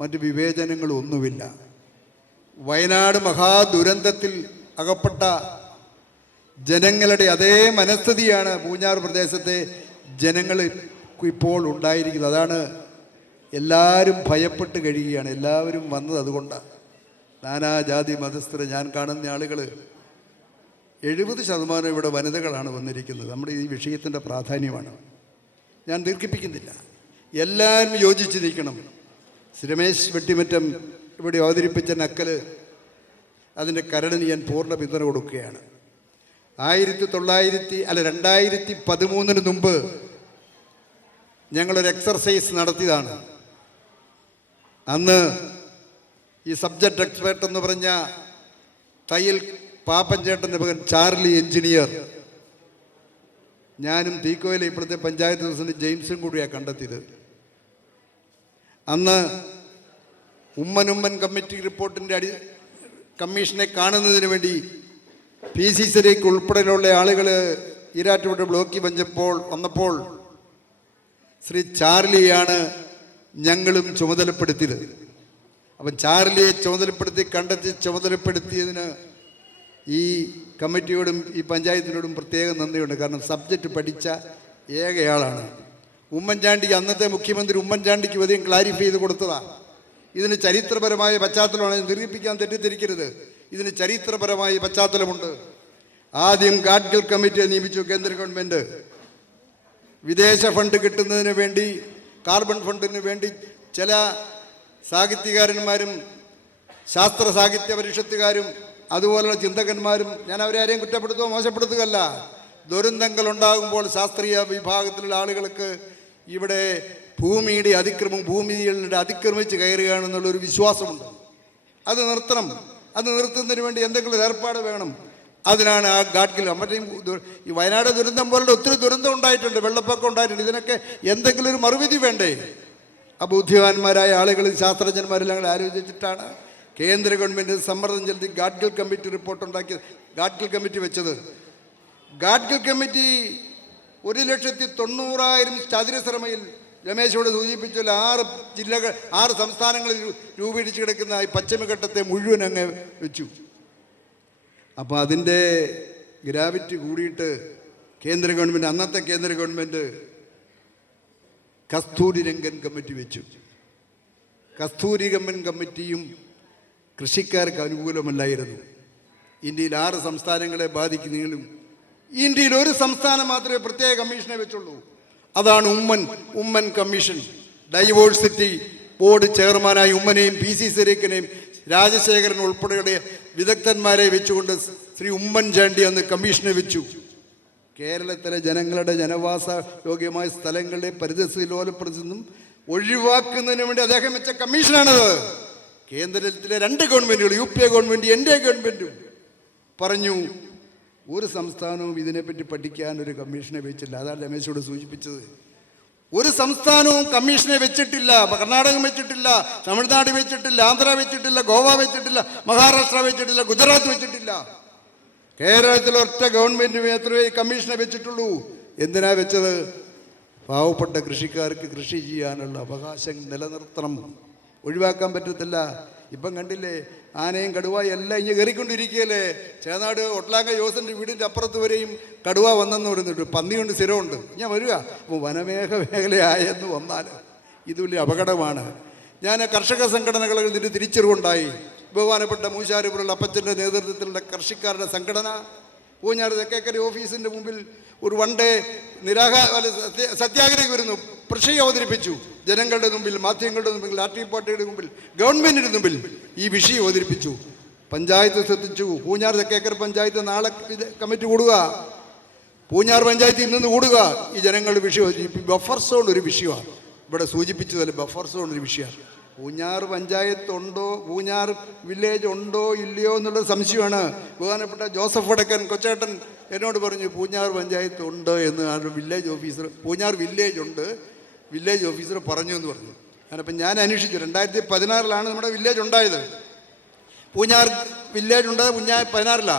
മറ്റ് വിവേചനങ്ങളോ ഒന്നുമില്ല. വയനാട് മഹാദുരന്തത്തിൽ അകപ്പെട്ട ജനങ്ങളുടെ അതേ മനസ്ഥിതിയാണ് പൂഞ്ഞാർ പ്രദേശത്തെ ജനങ്ങൾ ഇപ്പോൾ ഉണ്ടായിരിക്കുന്നത്. അതാണ് എല്ലാവരും ഭയപ്പെട്ട് കഴിയുകയാണ്. എല്ലാവരും വന്നത് അതുകൊണ്ടാണ്. നാനാജാതി മതസ്ഥർ ഞാൻ കാണുന്ന ആളുകൾ 70% ഇവിടെ വനിതകളാണ് വന്നിരിക്കുന്നത്. നമ്മുടെ ഈ വിഷയത്തിൻ്റെ പ്രാധാന്യമാണ്. ഞാൻ ദീർഘിപ്പിക്കുന്നില്ല. എല്ലാവരും യോജിച്ച് നിൽക്കണം. രമേശ് വെട്ടിമറ്റം ഇവിടെ അവതരിപ്പിച്ച നക്കൽ അതിൻ്റെ കരടിന് ഞാൻ പൂർണ്ണ പിന്തുണ കൊടുക്കുകയാണ്. 2013 മുമ്പ് ഞങ്ങളൊരു എക്സർസൈസ് നടത്തിയതാണ്. അന്ന് ഈ സബ്ജക്റ്റ് എക്സ്പേർട്ട് എന്ന് പറഞ്ഞ തയ്യൽ പാപ്പൻചേട്ടൻ്റെ മകൻ ചാർലി എഞ്ചിനീയർ, ഞാനും തീക്കോയിലെ ഇപ്പോഴത്തെ പഞ്ചായത്ത് പ്രസിഡന്റ് ജെയിംസും കൂടിയാണ് കണ്ടെത്തിയത്. അന്ന് ഉമ്മൻ കമ്മിറ്റി റിപ്പോർട്ടിൻ്റെ കമ്മീഷനെ കാണുന്നതിന് വേണ്ടി PCCയിലേക്ക് ഉൾപ്പെടെയുള്ള ആളുകൾ ഈരാറ്റുപേട്ട ബ്ലോക്കിൽ വന്നപ്പോൾ ശ്രീ ചാർലിയാണ് ഞങ്ങളും ചുമതലപ്പെടുത്തിയത്. അപ്പം ചാർലിയെ ചുമതലപ്പെടുത്തിയതിന് ഈ കമ്മിറ്റിയോടും ഈ പഞ്ചായത്തിനോടും പ്രത്യേകം നന്ദിയുണ്ട്. കാരണം സബ്ജക്റ്റ് പഠിച്ച ഏകയാളാണ്. ഉമ്മൻചാണ്ടിക്ക്, അന്നത്തെ മുഖ്യമന്ത്രി ഉമ്മൻചാണ്ടിക്ക് അധികം ക്ലാരിഫൈ ചെയ്ത് കൊടുത്തതാണ്. ഇതിന് ചരിത്രപരമായ പശ്ചാത്തലമാണ്. ദീർഘിപ്പിക്കാൻ തെറ്റിദ്ധരിക്കരുത്. ഇതിന് ചരിത്രപരമായ പശ്ചാത്തലമുണ്ട്. ആദ്യം ഗാഡ്ഗിൽ കമ്മിറ്റിയെ നിയമിച്ചു കേന്ദ്ര ഗവൺമെൻറ്. വിദേശ ഫണ്ട് കിട്ടുന്നതിന് വേണ്ടി, കാർബൺ ഫണ്ടിന് വേണ്ടി ചില സാഹിത്യകാരന്മാരും ശാസ്ത്ര സാഹിത്യ പരിഷത്തുകാരും അതുപോലുള്ള ചിന്തകന്മാരും, ഞാൻ അവരെ ആരെയും കുറ്റപ്പെടുത്തുകയോ മോശപ്പെടുത്തുകയല്ല, ദുരന്തങ്ങൾ ഉണ്ടാകുമ്പോൾ ശാസ്ത്രീയ വിഭാഗത്തിലുള്ള ആളുകൾക്ക് ഇവിടെ ഭൂമിയുടെ അതിക്രമം ഭൂമിയുടെ അതിക്രമിച്ച് കയറുകയാണെന്നുള്ളൊരു വിശ്വാസമുണ്ട്. അത് നിർത്തണം. അത് നിർത്തുന്നതിന് വേണ്ടി എന്തെങ്കിലും ഒരു ഏർപ്പാട് വേണം. അതിനാണ് ആ ഗാഡ്ഗിൽ. മറ്റേ ഈ വയനാട് ദുരന്തം പോലുള്ള ഒത്തിരി ദുരന്തം ഉണ്ടായിട്ടുണ്ട്, വെള്ളപ്പൊക്കം ഉണ്ടായിട്ടുണ്ട്. ഇതിനൊക്കെ എന്തെങ്കിലും ഒരു മറുപടി വേണ്ടേ? ആ ബുദ്ധിമാന്മാരായ ആളുകൾ, ശാസ്ത്രജ്ഞന്മാരെല്ലാം ആലോചിച്ചിട്ടാണ് കേന്ദ്ര ഗവൺമെൻറ് സമ്മർദ്ദം ചെലുത്തി ഗാഡ്ഗിൽ കമ്മിറ്റി റിപ്പോർട്ടുണ്ടാക്കിയത്. ഗാഡ്ഗിൽ കമ്മിറ്റി വെച്ചത്. ഗാഡ്ഗിൽ കമ്മിറ്റി 1,90,000 ചതുരശ്ര മൈൽ രമേശോട് സൂചിപ്പിച്ചാൽ 6 സംസ്ഥാനങ്ങളിൽ രൂപീകരിച്ച് കിടക്കുന്ന ഈ പശ്ചിമഘട്ടത്തെ മുഴുവൻ അങ്ങ് വെച്ചു. അപ്പോൾ അതിൻ്റെ ഗ്രാവിറ്റി കൂടിയിട്ട് കേന്ദ്ര ഗവൺമെൻറ്, അന്നത്തെ കേന്ദ്ര ഗവൺമെൻറ് കസ്തൂരി രംഗൻ കമ്മിറ്റി വെച്ചു. കസ്തൂരി രംഗൻ കമ്മിറ്റിയും കൃഷിക്കാർക്ക് അനുകൂലമല്ലായിരുന്നു. ഇന്ത്യയിൽ 6 സംസ്ഥാനങ്ങളെ ബാധിക്കുന്നെങ്കിലും ഇന്ത്യയിൽ ഒരു സംസ്ഥാനം മാത്രമേ പ്രത്യേക കമ്മീഷനെ വെച്ചുള്ളൂ. അതാണ് ഉമ്മൻ കമ്മീഷൻ. ഡൈവേഴ്സിറ്റി ബോർഡ് ചെയർമാനായി ഉമ്മനെയും PC സരീഖിനെയും രാജശേഖരൻ ഉൾപ്പെടെയുള്ള വിദഗ്ധന്മാരെ വെച്ചുകൊണ്ട് ശ്രീ ഉമ്മൻചാണ്ടി അന്ന് കമ്മീഷനെ വെച്ചു. കേരളത്തിലെ ജനങ്ങളുടെ ജനവാസ യോഗ്യമായ സ്ഥലങ്ങളുടെ പരിസ്ഥിതി ലോലപ്രതിനിധിയും ഒഴിവാക്കുന്നതിന് വേണ്ടി അദ്ദേഹം വെച്ച കമ്മീഷനാണത്. കേന്ദ്രത്തിലെ 2 ഗവൺമെൻറ്റുകൾ, UPA ഗവൺമെൻറ്, NDA ഗവൺമെൻറ്റും പറഞ്ഞു ഒരു സംസ്ഥാനവും ഇതിനെപ്പറ്റി പഠിക്കാൻ ഒരു കമ്മീഷനെ വെച്ചില്ല. അതാണ് രമേശോട് സൂചിപ്പിച്ചത്. ഒരു സംസ്ഥാനവും കമ്മീഷനെ വെച്ചിട്ടില്ല. കർണാടകം വെച്ചിട്ടില്ല, തമിഴ്നാട് വെച്ചിട്ടില്ല, ആന്ധ്ര വെച്ചിട്ടില്ല, ഗോവ വെച്ചിട്ടില്ല, മഹാരാഷ്ട്ര വെച്ചിട്ടില്ല, ഗുജറാത്ത് വെച്ചിട്ടില്ല. കേരളത്തിൽ ഒറ്റ ഗവൺമെൻറ് മാത്രമേ കമ്മീഷനെ വെച്ചിട്ടുള്ളൂ. എന്തിനാ വെച്ചത്? പാവപ്പെട്ട കൃഷിക്കാർക്ക് കൃഷി ചെയ്യാനുള്ള അവകാശം നിലനിർത്തണം. ഒഴിവാക്കാൻ പറ്റത്തില്ല. ഇപ്പം കണ്ടില്ലേ, ആനയും കടുവയും എല്ലാം ഇങ്ങനെ കയറിക്കൊണ്ടിരിക്കുകയല്ലേ. ചേനാട് ഒട്ലാങ്ക ജോസൻ്റെ വീടിൻ്റെ അപ്പുറത്ത് വരെയും കടുവ വന്നെന്ന് പറയുന്നുണ്ട്. പന്നി കൊണ്ട് സ്ഥിരമുണ്ട്. ഞാൻ വരിക. അപ്പോൾ വനമേഖലയായെന്ന് വന്നാൽ ഇത് വലിയ അപകടമാണ്. ഞാൻ കർഷക സംഘടനകളിൽ ഇതിൻ്റെ തിരിച്ചറിവുണ്ടായി. ബഹുമാനപ്പെട്ട മൂശാരിപുരമുള്ള അപ്പച്ചൻ്റെ നേതൃത്വത്തിലുള്ള കർഷകരുടെ സംഘടന പൂഞ്ഞാറ് തെക്കേക്കര ഓഫീസിൻ്റെ മുമ്പിൽ ഒരു 1 ഡേ സത്യാഗ്രഹം വരുന്നു. പ്രശ്നം അവതരിപ്പിച്ചു. ജനങ്ങളുടെ മുമ്പിൽ, മാധ്യമങ്ങളുടെ മുമ്പിൽ, രാഷ്ട്രീയ പാർട്ടിയുടെ മുമ്പിൽ, ഗവൺമെൻറ്റിൻ്റെ മുമ്പിൽ ഈ വിഷയം അവതരിപ്പിച്ചു. പഞ്ചായത്ത് ശ്രദ്ധിച്ചു. പൂഞ്ഞാർ തെക്കേക്കര പഞ്ചായത്ത് നാളെ കമ്മിറ്റി കൂടുക. പൂഞ്ഞാർ പഞ്ചായത്ത് ഇന്ന് കൂടുക. ഈ ജനങ്ങളുടെ വിഷയം ബഫർ സോൺ ഒരു വിഷയമാണ്. ഇവിടെ സൂചിപ്പിച്ചതല്ലേ, ബഫർ സോൺ ഒരു വിഷയമാണ്. പൂഞ്ഞാർ പഞ്ചായത്ത് ഉണ്ടോ, പൂഞ്ഞാർ വില്ലേജ് ഉണ്ടോ ഇല്ലയോ എന്നുള്ള സംശയമാണ്. ബഹുമാനപ്പെട്ട ജോസഫ് വടക്കൻ കൊച്ചേട്ടൻ എന്നോട് പറഞ്ഞു പൂഞ്ഞാർ പഞ്ചായത്ത് ഉണ്ട് എന്ന്. വില്ലേജ് ഓഫീസർ, പൂഞ്ഞാർ വില്ലേജ് ഉണ്ട്, വില്ലേജ് ഓഫീസർ പറഞ്ഞു എന്ന് പറഞ്ഞു. ഞാനപ്പം ഞാൻ അന്വേഷിച്ചു. 2016 നമ്മുടെ വില്ലേജ് ഉണ്ടായത്. പൂഞ്ഞാർ വില്ലേജ് ഉണ്ടായത് 2016.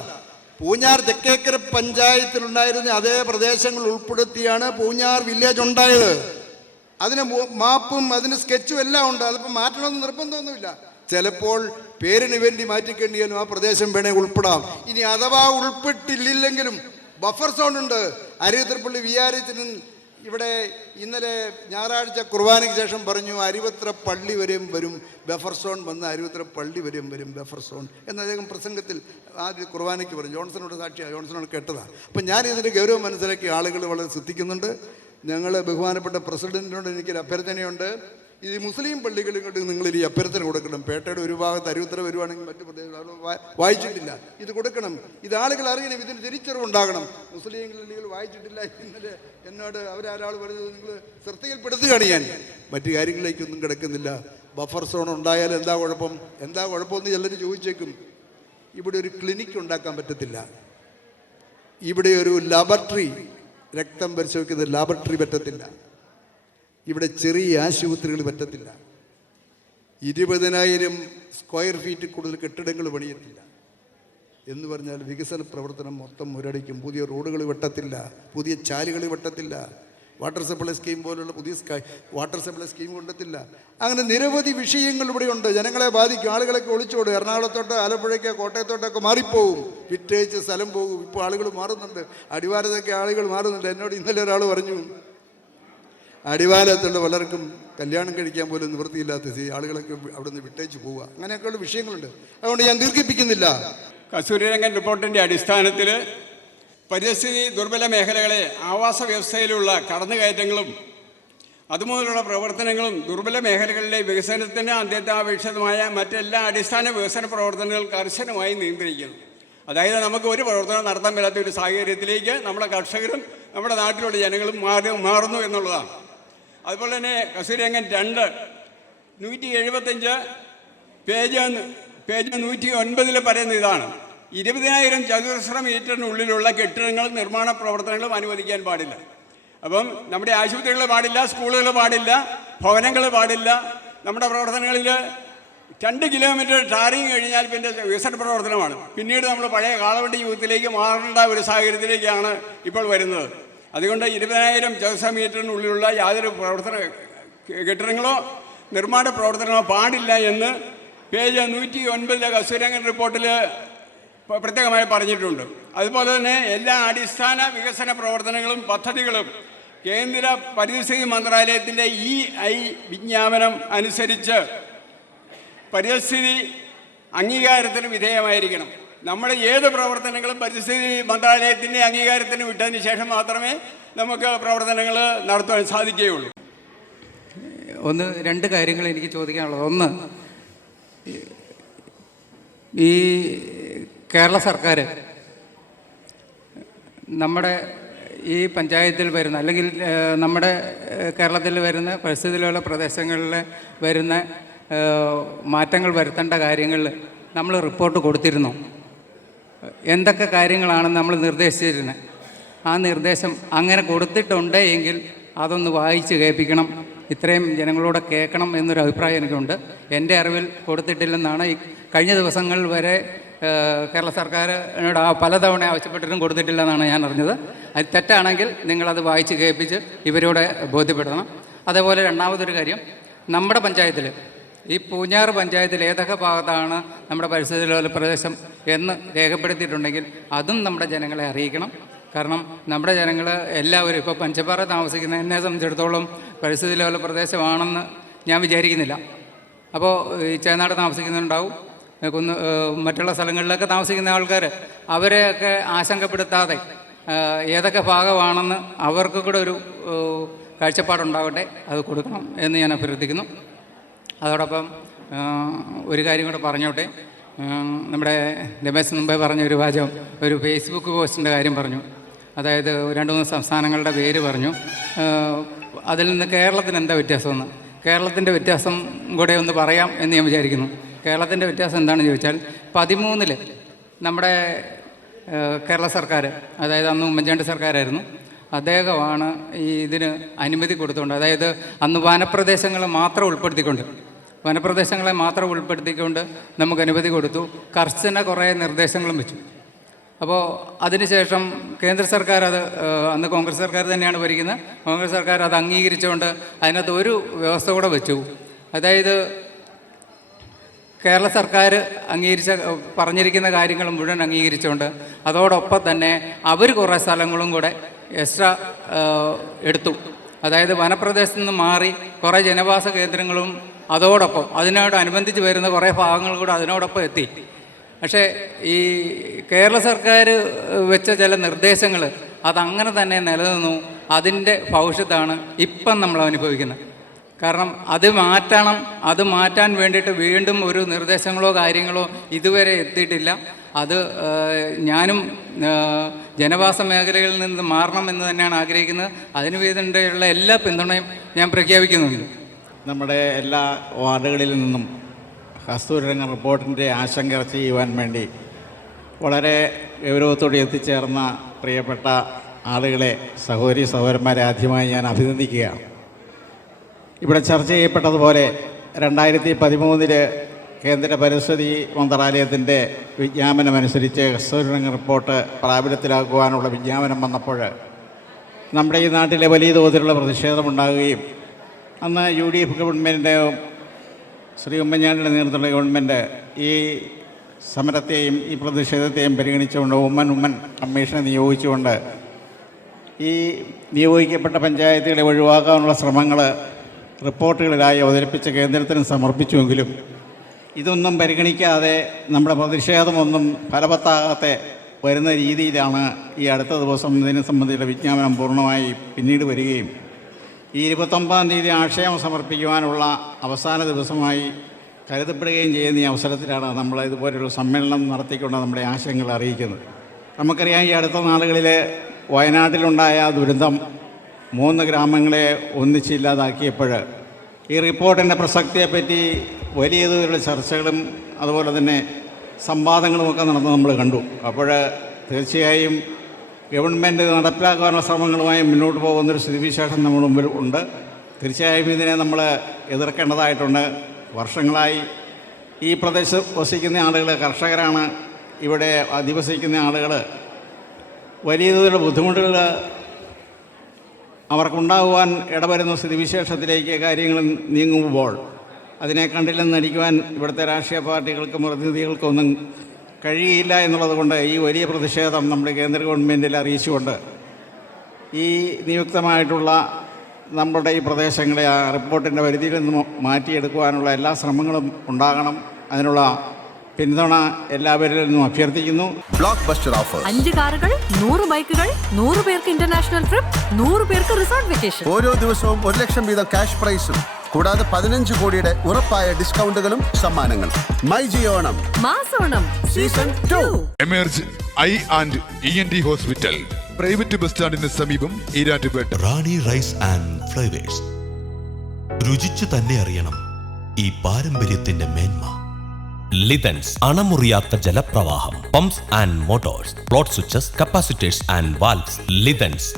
പൂഞ്ഞാർ തെക്കേക്കര പഞ്ചായത്തിലുണ്ടായിരുന്ന അതേ പ്രദേശങ്ങൾ ഉൾപ്പെടുത്തിയാണ് പൂഞ്ഞാർ വില്ലേജ് ഉണ്ടായത്. അതിന് മാപ്പും അതിന് സ്കെച്ചും എല്ലാം ഉണ്ട്. അതിപ്പോൾ മാറ്റണമെന്ന് നിർബന്ധമൊന്നുമില്ല. ചിലപ്പോൾ പേരിന് വേണ്ടി മാറ്റിക്കേണ്ടിയാലും ആ പ്രദേശം വേണേൽ ഉൾപ്പെടാം. ഇനി അഥവാ ഉൾപ്പെട്ടില്ലെങ്കിലും ബഫർ സോൺ ഉണ്ട്. അരുവിത്രപ്പള്ളി വിആർഎച്ചിന് ഇവിടെ ഇന്നലെ ഞായറാഴ്ച കുർബാനയ്ക്ക് ശേഷം പറഞ്ഞു അരുവിത്ര പള്ളി വരെയും വരും ബഫർ സോൺ വന്ന് അരുവിത്ര പള്ളി വരെയും വരും ബഫർ സോൺ എന്ന് അദ്ദേഹം പ്രസംഗത്തിൽ ആദ്യ കുർബാനയ്ക്ക് പറഞ്ഞു. ജോൺസണോട് സാക്ഷിയാണ്, ജോൺസണോട് കേട്ടതാണ്. അപ്പം ഞാൻ ഇതിൻ്റെ ഗൗരവം മനസ്സിലാക്കി ആളുകൾ വളരെ ശ്രദ്ധിക്കുന്നുണ്ട്. ഞങ്ങൾ ബഹുമാനപ്പെട്ട പ്രസിഡൻറ്റിനോട് എനിക്കൊരു അഭ്യർത്ഥനയുണ്ട്. ഈ മുസ്ലിം പള്ളികളിൽ കൊണ്ട് നിങ്ങൾ ഈ അഭ്യർത്ഥന കൊടുക്കണം. പേട്ടയുടെ ഒരു ഭാഗത്ത് അരുവിത്ര വരുവാണെങ്കിൽ മറ്റു പ്രദേശങ്ങൾ വായിച്ചിട്ടില്ല, ഇത് കൊടുക്കണം. ഇത് ആളുകൾ അറിയണം, ഇതിന് തിരിച്ചറിവുണ്ടാകണം. മുസ്ലിങ്ങൾ വായിച്ചിട്ടില്ല. ഇന്നലെ എന്നോട് അവരാൾ പറഞ്ഞത് നിങ്ങൾ ശ്രദ്ധയിൽപ്പെടുത്തുകയാണ്. ഞാൻ മറ്റു കാര്യങ്ങളിലേക്കൊന്നും കിടക്കുന്നില്ല. ബഫർ സോൺ ഉണ്ടായാൽ എന്താ കുഴപ്പം, എന്താ കുഴപ്പമെന്ന് ചിലർ ചോദിച്ചേക്കും. ഇവിടെ ഒരു ക്ലിനിക്ക് ഉണ്ടാക്കാൻ പറ്റത്തില്ല. ഇവിടെ ഒരു ലാബറട്ടറി, രക്തം പരിശോധിക്കുന്ന ലാബറട്ടറി പറ്റത്തില്ല. ഇവിടെ ചെറിയ ആശുപത്രികൾ പറ്റത്തില്ല. 20,000 സ്ക്വയർ ഫീറ്റ് കൂടുതൽ കെട്ടിടങ്ങൾ പണിയത്തില്ല. എന്ന് പറഞ്ഞാൽ വികസന പ്രവർത്തനം മൊത്തം മുരടിക്കും. പുതിയ റോഡുകൾ വെട്ടത്തില്ല, പുതിയ ചാലുകൾ വെട്ടത്തില്ല, വാട്ടർ സപ്ലൈ സ്കീം പോലുള്ള പുതിയ വാട്ടർ സപ്ലൈ സ്കീം കൊണ്ടെത്തില്ല. അങ്ങനെ നിരവധി വിഷയങ്ങൾ ഇവിടെയുണ്ട്. ജനങ്ങളെ ബാധിക്കും. ആളുകളൊക്കെ ഒളിച്ചോടും. എറണാകുളത്തോട്ടോ ആലപ്പുഴയ്ക്കോ കോട്ടയത്തോട്ടൊക്കെ മാറിപ്പോവും. വിറ്റേച്ച് സ്ഥലം പോകും. ഇപ്പോൾ ആളുകൾ മാറുന്നുണ്ട്. അടിവാരത്തൊക്കെ ആളുകൾ മാറുന്നുണ്ട്. എന്നോട് ഇന്നലെ ഒരാൾ പറഞ്ഞു അടിവാരത്തുള്ള പലർക്കും കല്യാണം കഴിക്കാൻ പോലും നിവൃത്തിയില്ലാത്ത ആളുകളൊക്കെ അവിടെ നിന്ന് വിട്ടേച്ച് പോവുക. അങ്ങനെയൊക്കെയുള്ള വിഷയങ്ങളുണ്ട്. അതുകൊണ്ട് ഞാൻ ദീർഘിപ്പിക്കുന്നില്ല. കസ്തൂരിരംഗൻ റിപ്പോർട്ടിൻ്റെ അടിസ്ഥാനത്തിൽ പരിസ്ഥിതി ദുർബല മേഖലകളെ ആവാസ വ്യവസ്ഥയിലുള്ള കടന്നുകയറ്റങ്ങളും അതുമുതലുള്ള പ്രവർത്തനങ്ങളും ദുർബല മേഖലകളിലെ വികസനത്തിന് അത്യന്താപേക്ഷിതമായ മറ്റെല്ലാ അടിസ്ഥാന വികസന പ്രവർത്തനങ്ങൾ കർശനമായി നിയന്ത്രിക്കുന്നു. അതായത് നമുക്ക് ഒരു പ്രവർത്തനം നടത്താൻ പറ്റാത്ത ഒരു സാഹചര്യത്തിലേക്ക് നമ്മുടെ കർഷകരും നമ്മുടെ നാട്ടിലുള്ള ജനങ്ങളും മാറുന്നു എന്നുള്ളതാണ്. അതുപോലെ തന്നെ കസ്തൂരിരംഗൻ 2 175 പേജ് 109 പറയുന്ന ഇതാണ്: 20,000 ചതുരശ്ര മീറ്ററിനുള്ളിലുള്ള കെട്ടിടങ്ങൾ നിർമ്മാണ പ്രവർത്തനങ്ങളും അനുവദിക്കാൻ പാടില്ല. അപ്പം നമ്മുടെ ആശുപത്രികൾ പാടില്ല, സ്കൂളുകൾ പാടില്ല, ഭവനങ്ങൾ പാടില്ല. നമ്മുടെ പ്രവർത്തനങ്ങളിൽ 2 കിലോമീറ്റർ ടാറിങ് കഴിഞ്ഞാൽ പിന്നെ വികസന പ്രവർത്തനമാണ്. പിന്നീട് നമ്മൾ പഴയ കാളവണ്ടി യുഗത്തിലേക്ക് മാറേണ്ട ഒരു സാഹചര്യത്തിലേക്കാണ് ഇപ്പോൾ വരുന്നത്. അതുകൊണ്ട് 20,000 ചതുരശ്ര മീറ്ററിനുള്ളിലുള്ള യാതൊരു കെട്ടിടങ്ങളോ നിർമ്മാണ പ്രവർത്തനങ്ങളോ പാടില്ല എന്ന് പേജ് 109 കസ്തൂരിരംഗൻ റിപ്പോർട്ടിൽ പ്രത്യേകമായി പറഞ്ഞിട്ടുണ്ട്. അതുപോലെ തന്നെ എല്ലാ അടിസ്ഥാന വികസന പ്രവർത്തനങ്ങളും പദ്ധതികളും കേന്ദ്ര പരിസ്ഥിതി മന്ത്രാലയത്തിൻ്റെ EI വിജ്ഞാപനം അനുസരിച്ച് പരിസ്ഥിതി അംഗീകാരത്തിന് വിധേയമായിരിക്കണം. നമ്മുടെ ഏത് പ്രവർത്തനങ്ങളും പരിസ്ഥിതി മന്ത്രാലയത്തിൻ്റെ അംഗീകാരത്തിന് വിട്ടതിന് ശേഷം മാത്രമേ നമുക്ക് പ്രവർത്തനങ്ങൾ നടത്താൻ സാധിക്കുകയുള്ളൂ. 2 കാര്യങ്ങൾ എനിക്ക് ചോദിക്കാനുള്ളത്. ഒന്ന്, ഈ കേരള സർക്കാർ നമ്മുടെ ഈ പഞ്ചായത്തിൽ വരുന്ന, അല്ലെങ്കിൽ നമ്മുടെ കേരളത്തിൽ വരുന്ന പരിസ്ഥിതിയിലുള്ള പ്രദേശങ്ങളിൽ വരുന്ന മാറ്റങ്ങൾ വരുത്തേണ്ട കാര്യങ്ങളിൽ നമ്മൾ റിപ്പോർട്ട് കൊടുത്തിരുന്നു. എന്തൊക്കെ കാര്യങ്ങളാണ് നമ്മൾ നിർദ്ദേശിച്ചിരുന്നത്? ആ നിർദ്ദേശം അങ്ങനെ കൊടുത്തിട്ടുണ്ട് എങ്കിൽ അതൊന്ന് വായിച്ച് കേൾപ്പിക്കണം, ഇത്രയും ജനങ്ങളോട് കേൾക്കണം എന്നൊരു അഭിപ്രായം എനിക്കുണ്ട്. എൻ്റെ അറിവിൽ കൊടുത്തിട്ടില്ലെന്നാണ്. ഈ കഴിഞ്ഞ ദിവസങ്ങൾ വരെ കേരള സർക്കാരിനോട് പലതവണ ആവശ്യപ്പെട്ടിട്ടും കൊടുത്തിട്ടില്ലെന്നാണ് ഞാൻ അറിഞ്ഞത്. അത് തെറ്റാണെങ്കിൽ നിങ്ങളത് വായിച്ച് കേൾപ്പിച്ച് ഇവരോട് ബോധ്യപ്പെടുത്തണം. അതേപോലെ രണ്ടാമതൊരു കാര്യം, നമ്മുടെ പഞ്ചായത്തിൽ, ഈ പൂഞ്ഞാറ് പഞ്ചായത്തിൽ ഏതൊക്കെ ഭാഗത്താണ് നമ്മുടെ പരിസ്ഥിതിയിലുള്ള പ്രദേശം എന്ന് രേഖപ്പെടുത്തിയിട്ടുണ്ടെങ്കിൽ അതും നമ്മുടെ ജനങ്ങളെ അറിയിക്കണം. കാരണം നമ്മുടെ ജനങ്ങൾ എല്ലാവരും ഇപ്പോൾ പഞ്ചപ്പാറ താമസിക്കുന്ന എന്നെ സംബന്ധിച്ചിടത്തോളം പരിസ്ഥിതിയിലുള്ള പ്രദേശമാണെന്ന് ഞാൻ വിചാരിക്കുന്നില്ല. അപ്പോൾ ഈ ചേനാട് താമസിക്കുന്നുണ്ടാവും, മറ്റുള്ള സ്ഥലങ്ങളിലൊക്കെ താമസിക്കുന്ന ആൾക്കാർ, അവരെയൊക്കെ ആശങ്കപ്പെടുത്താതെ ഏതൊക്കെ ഭാഗമാണെന്ന് അവർക്ക് കൂടെ ഒരു കാഴ്ചപ്പാടുണ്ടാവട്ടെ, അത് കൊടുക്കണം എന്ന് ഞാൻ അഭ്യർത്ഥിക്കുന്നു. അതോടൊപ്പം ഒരു കാര്യം കൂടെ പറഞ്ഞോട്ടെ. നമ്മുടെ രമേശ് മുമ്പേ പറഞ്ഞൊരു വാചകം, ഒരു ഫേസ്ബുക്ക് പോസ്റ്റിൻ്റെ കാര്യം പറഞ്ഞു. അതായത് 2-3 സംസ്ഥാനങ്ങളുടെ പേര് പറഞ്ഞു. അതിൽ നിന്ന് കേരളത്തിന് എന്താ വ്യത്യാസമെന്ന്, കേരളത്തിൻ്റെ വ്യത്യാസം കൂടെ ഒന്ന് പറയാം എന്ന് ഞാൻ വിചാരിക്കുന്നു. കേരളത്തിൻ്റെ വ്യത്യാസം എന്താണെന്ന് ചോദിച്ചാൽ, 13 നമ്മുടെ കേരള സർക്കാർ, അതായത് അന്ന് ഉമ്മൻചാണ്ടി സർക്കാരായിരുന്നു, അദ്ദേഹമാണ് ഈ ഇതിന് അനുമതി കൊടുത്തുകൊണ്ട്, അതായത് അന്ന് വനപ്രദേശങ്ങളെ മാത്രം ഉൾപ്പെടുത്തിക്കൊണ്ട് നമുക്ക് അനുമതി കൊടുത്തു. കർശന കുറേ നിർദ്ദേശങ്ങളും വെച്ചു. അപ്പോൾ അതിനുശേഷം കേന്ദ്ര സർക്കാർ അന്ന് കോൺഗ്രസ് സർക്കാർ തന്നെയാണ് ഭരിക്കുന്നത്, കോൺഗ്രസ് സർക്കാർ അത് അംഗീകരിച്ചുകൊണ്ട് അതിനകത്ത് ഒരു വ്യവസ്ഥ കൂടെ വെച്ചു. അതായത് കേരള സർക്കാർ പറഞ്ഞിരിക്കുന്ന കാര്യങ്ങൾ മുഴുവൻ അംഗീകരിച്ചുകൊണ്ട് അതോടൊപ്പം തന്നെ അവർ കുറേ സ്ഥലങ്ങളും കൂടെ എക്സ്ട്രാ എടുത്തു. അതായത് വനപ്രദേശത്ത് നിന്ന് മാറി കുറേ ജനവാസ കേന്ദ്രങ്ങളും അതോടൊപ്പം അതിനോടനുബന്ധിച്ച് വരുന്ന കുറേ ഭാഗങ്ങൾ കൂടെ അതിനോടൊപ്പം എത്തി. പക്ഷേ ഈ കേരള സർക്കാർ വെച്ച ചില നിർദ്ദേശങ്ങൾ അതങ്ങനെ തന്നെ നിലനിന്നു. അതിൻ്റെ ഭവിഷ്യത്താണ് ഇപ്പം നമ്മൾ അനുഭവിക്കുന്നത്. കാരണം അത് മാറ്റാൻ വേണ്ടിയിട്ട് വീണ്ടും ഒരു നിർദ്ദേശങ്ങളോ കാര്യങ്ങളോ ഇതുവരെ എത്തിയിട്ടില്ല. അത് ഞാനും ജനവാസ മേഖലകളിൽ നിന്ന് മാറണമെന്ന് തന്നെയാണ് ആഗ്രഹിക്കുന്നത്. അതിന് വേണ്ടിയുള്ള എല്ലാ പിന്തുണയും ഞാൻ പ്രഖ്യാപിക്കുന്നുണ്ട്. നമ്മുടെ എല്ലാ വാർഡുകളിൽ നിന്നും കസ്തൂരിരംഗൻ റിപ്പോർട്ടിൻ്റെ ആശങ്ക ചെയ്യുവാൻ വേണ്ടി വളരെ ഗൗരവത്തോടെ എത്തിച്ചേർന്ന പ്രിയപ്പെട്ട ആളുകളെ, സഹോദരന്മാരെ ആദ്യമായി ഞാൻ അഭിനന്ദിക്കുകയാണ്. ഇവിടെ ചർച്ച ചെയ്യപ്പെട്ടതുപോലെ 2013 കേന്ദ്ര പരിസ്ഥിതി മന്ത്രാലയത്തിൻ്റെ വിജ്ഞാപനമനുസരിച്ച് കസ്തൂരിരംഗൻ റിപ്പോർട്ട് പ്രാബല്യത്തിലാക്കുവാനുള്ള വിജ്ഞാപനം വന്നപ്പോൾ നമ്മുടെ ഈ നാട്ടിലെ വലിയ തോതിലുള്ള പ്രതിഷേധമുണ്ടാകുകയും അന്ന് UDF ഗവൺമെൻറ്റിൻ്റെ ശ്രീ ഉമ്മൻചാണ്ടിയുടെ നേതൃത്വത്തിലുള്ള ഗവൺമെൻറ് ഈ സമരത്തെയും ഈ പ്രതിഷേധത്തെയും പരിഗണിച്ചുകൊണ്ട് ഉമ്മൻ കമ്മീഷനെ നിയോഗിച്ചുകൊണ്ട് ഈ നിയോഗിക്കപ്പെട്ട പഞ്ചായത്തുകളെ ഒഴിവാക്കാനുള്ള ശ്രമങ്ങൾ റിപ്പോർട്ടുകളിലായി അവതരിപ്പിച്ച് കേന്ദ്രത്തിന് സമർപ്പിച്ചുവെങ്കിലും ഇതൊന്നും പരിഗണിക്കാതെ നമ്മുടെ പ്രതിഷേധമൊന്നും ഫലവത്താകാതെ വരുന്ന രീതിയിലാണ് ഈ അടുത്ത ദിവസം ഇതിനെ സംബന്ധിച്ച വിജ്ഞാപനം പൂർണ്ണമായി പിന്നീട് വരികയും ഈ 29-ാം തീയതി ആക്ഷേപം സമർപ്പിക്കുവാനുള്ള അവസാന ദിവസമായി കരുതപ്പെടുകയും ചെയ്യുന്ന ഈ അവസരത്തിലാണ് നമ്മൾ ഇതുപോലൊരു സമ്മേളനം നടത്തിക്കൊണ്ട് നമ്മുടെ ആശയങ്ങൾ അറിയിക്കുന്നത്. നമുക്കറിയാം, ഈ അടുത്ത നാളുകളിൽ വയനാട്ടിലുണ്ടായ ദുരന്തം 3 ഗ്രാമങ്ങളെ ഒന്നിച്ചില്ലാതാക്കിയപ്പോൾ ഈ റിപ്പോർട്ടിൻ്റെ പ്രസക്തിയെപ്പറ്റി വലിയ തോതിലുള്ള ചർച്ചകളും അതുപോലെ തന്നെ സംവാദങ്ങളുമൊക്കെ നടന്ന് നമ്മൾ കണ്ടു. അപ്പോൾ തീർച്ചയായും ഗവൺമെൻറ് നടപ്പിലാക്കാനുള്ള ശ്രമങ്ങളുമായി മുന്നോട്ട് പോകുന്നൊരു സ്ഥിതിവിശേഷം നമ്മുടെ മുമ്പിൽ ഉണ്ട്. തീർച്ചയായും ഇതിനെ നമ്മൾ എതിർക്കേണ്ടതായിട്ടുണ്ട്. വർഷങ്ങളായി ഈ പ്രദേശത്ത് വസിക്കുന്ന ആളുകൾ കർഷകരാണ്. ഇവിടെ അധിവസിക്കുന്ന ആളുകൾ വലിയ തോതിലുള്ള ബുദ്ധിമുട്ടുകൾ അവർക്കുണ്ടാകുവാൻ ഇടവരുന്ന സ്ഥിതിവിശേഷത്തിലേക്ക് കാര്യങ്ങൾ നീങ്ങുമ്പോൾ അതിനെ കണ്ടില്ലെന്ന് നടിക്കുവാൻ ഇവിടുത്തെ രാഷ്ട്രീയ പാർട്ടികൾക്കും പ്രതിനിധികൾക്കൊന്നും കഴിയില്ല എന്നുള്ളത് കൊണ്ട് ഈ വലിയ പ്രതിഷേധം നമ്മുടെ കേന്ദ്ര ഗവൺമെൻറ്റിൽ അറിയിച്ചുകൊണ്ട് ഈ നിയുക്തമായിട്ടുള്ള നമ്മുടെ ഈ പ്രദേശങ്ങളെ ആ റിപ്പോർട്ടിൻ്റെ പരിധിയിൽ നിന്ന് മാറ്റിയെടുക്കുവാനുള്ള എല്ലാ ശ്രമങ്ങളും ഉണ്ടാകണം. അതിനുള്ള പിന്തുണ എല്ലാവരിൽ നിന്നും അഭ്യർത്ഥിക്കുന്നു. ബ്ലോക്ക് ബസ്റ്റർ ഓഫർ 5 കാറുകൾ, 100 ബൈക്കുകൾ, 100 പേർക്ക് ഇന്റർനാഷണൽ ട്രിപ്പ്, 100 പേർക്ക് റിസോർട്ട് വെക്കേഷൻ. ഓരോ ദിവസവും 1 ലക്ഷം വീതം ക്യാഷ് പ്രൈസും കൂടാതെ 15 കോടിയുടെ ഉറപ്പായ ഡിസ്കൗണ്ടുകളും സമ്മാനങ്ങളും. മൈ ജിയോണം മാസോണം season 2. Emerge eye and ENT hospital, private bus സ്റ്റാൻഡിന് സമീപം, Erattupetta. Rani rice and flavours. രുചിച്ചു തന്നെ അറിയണം ഈ പാരമ്പര്യത്തിന്റെ മേന്മ. ലിതൻസ്, അണമുറിയാത്ത ജലപ്രവാഹം. Pumps and motors, float switches, capacitors and valves. ലിതൻസ്.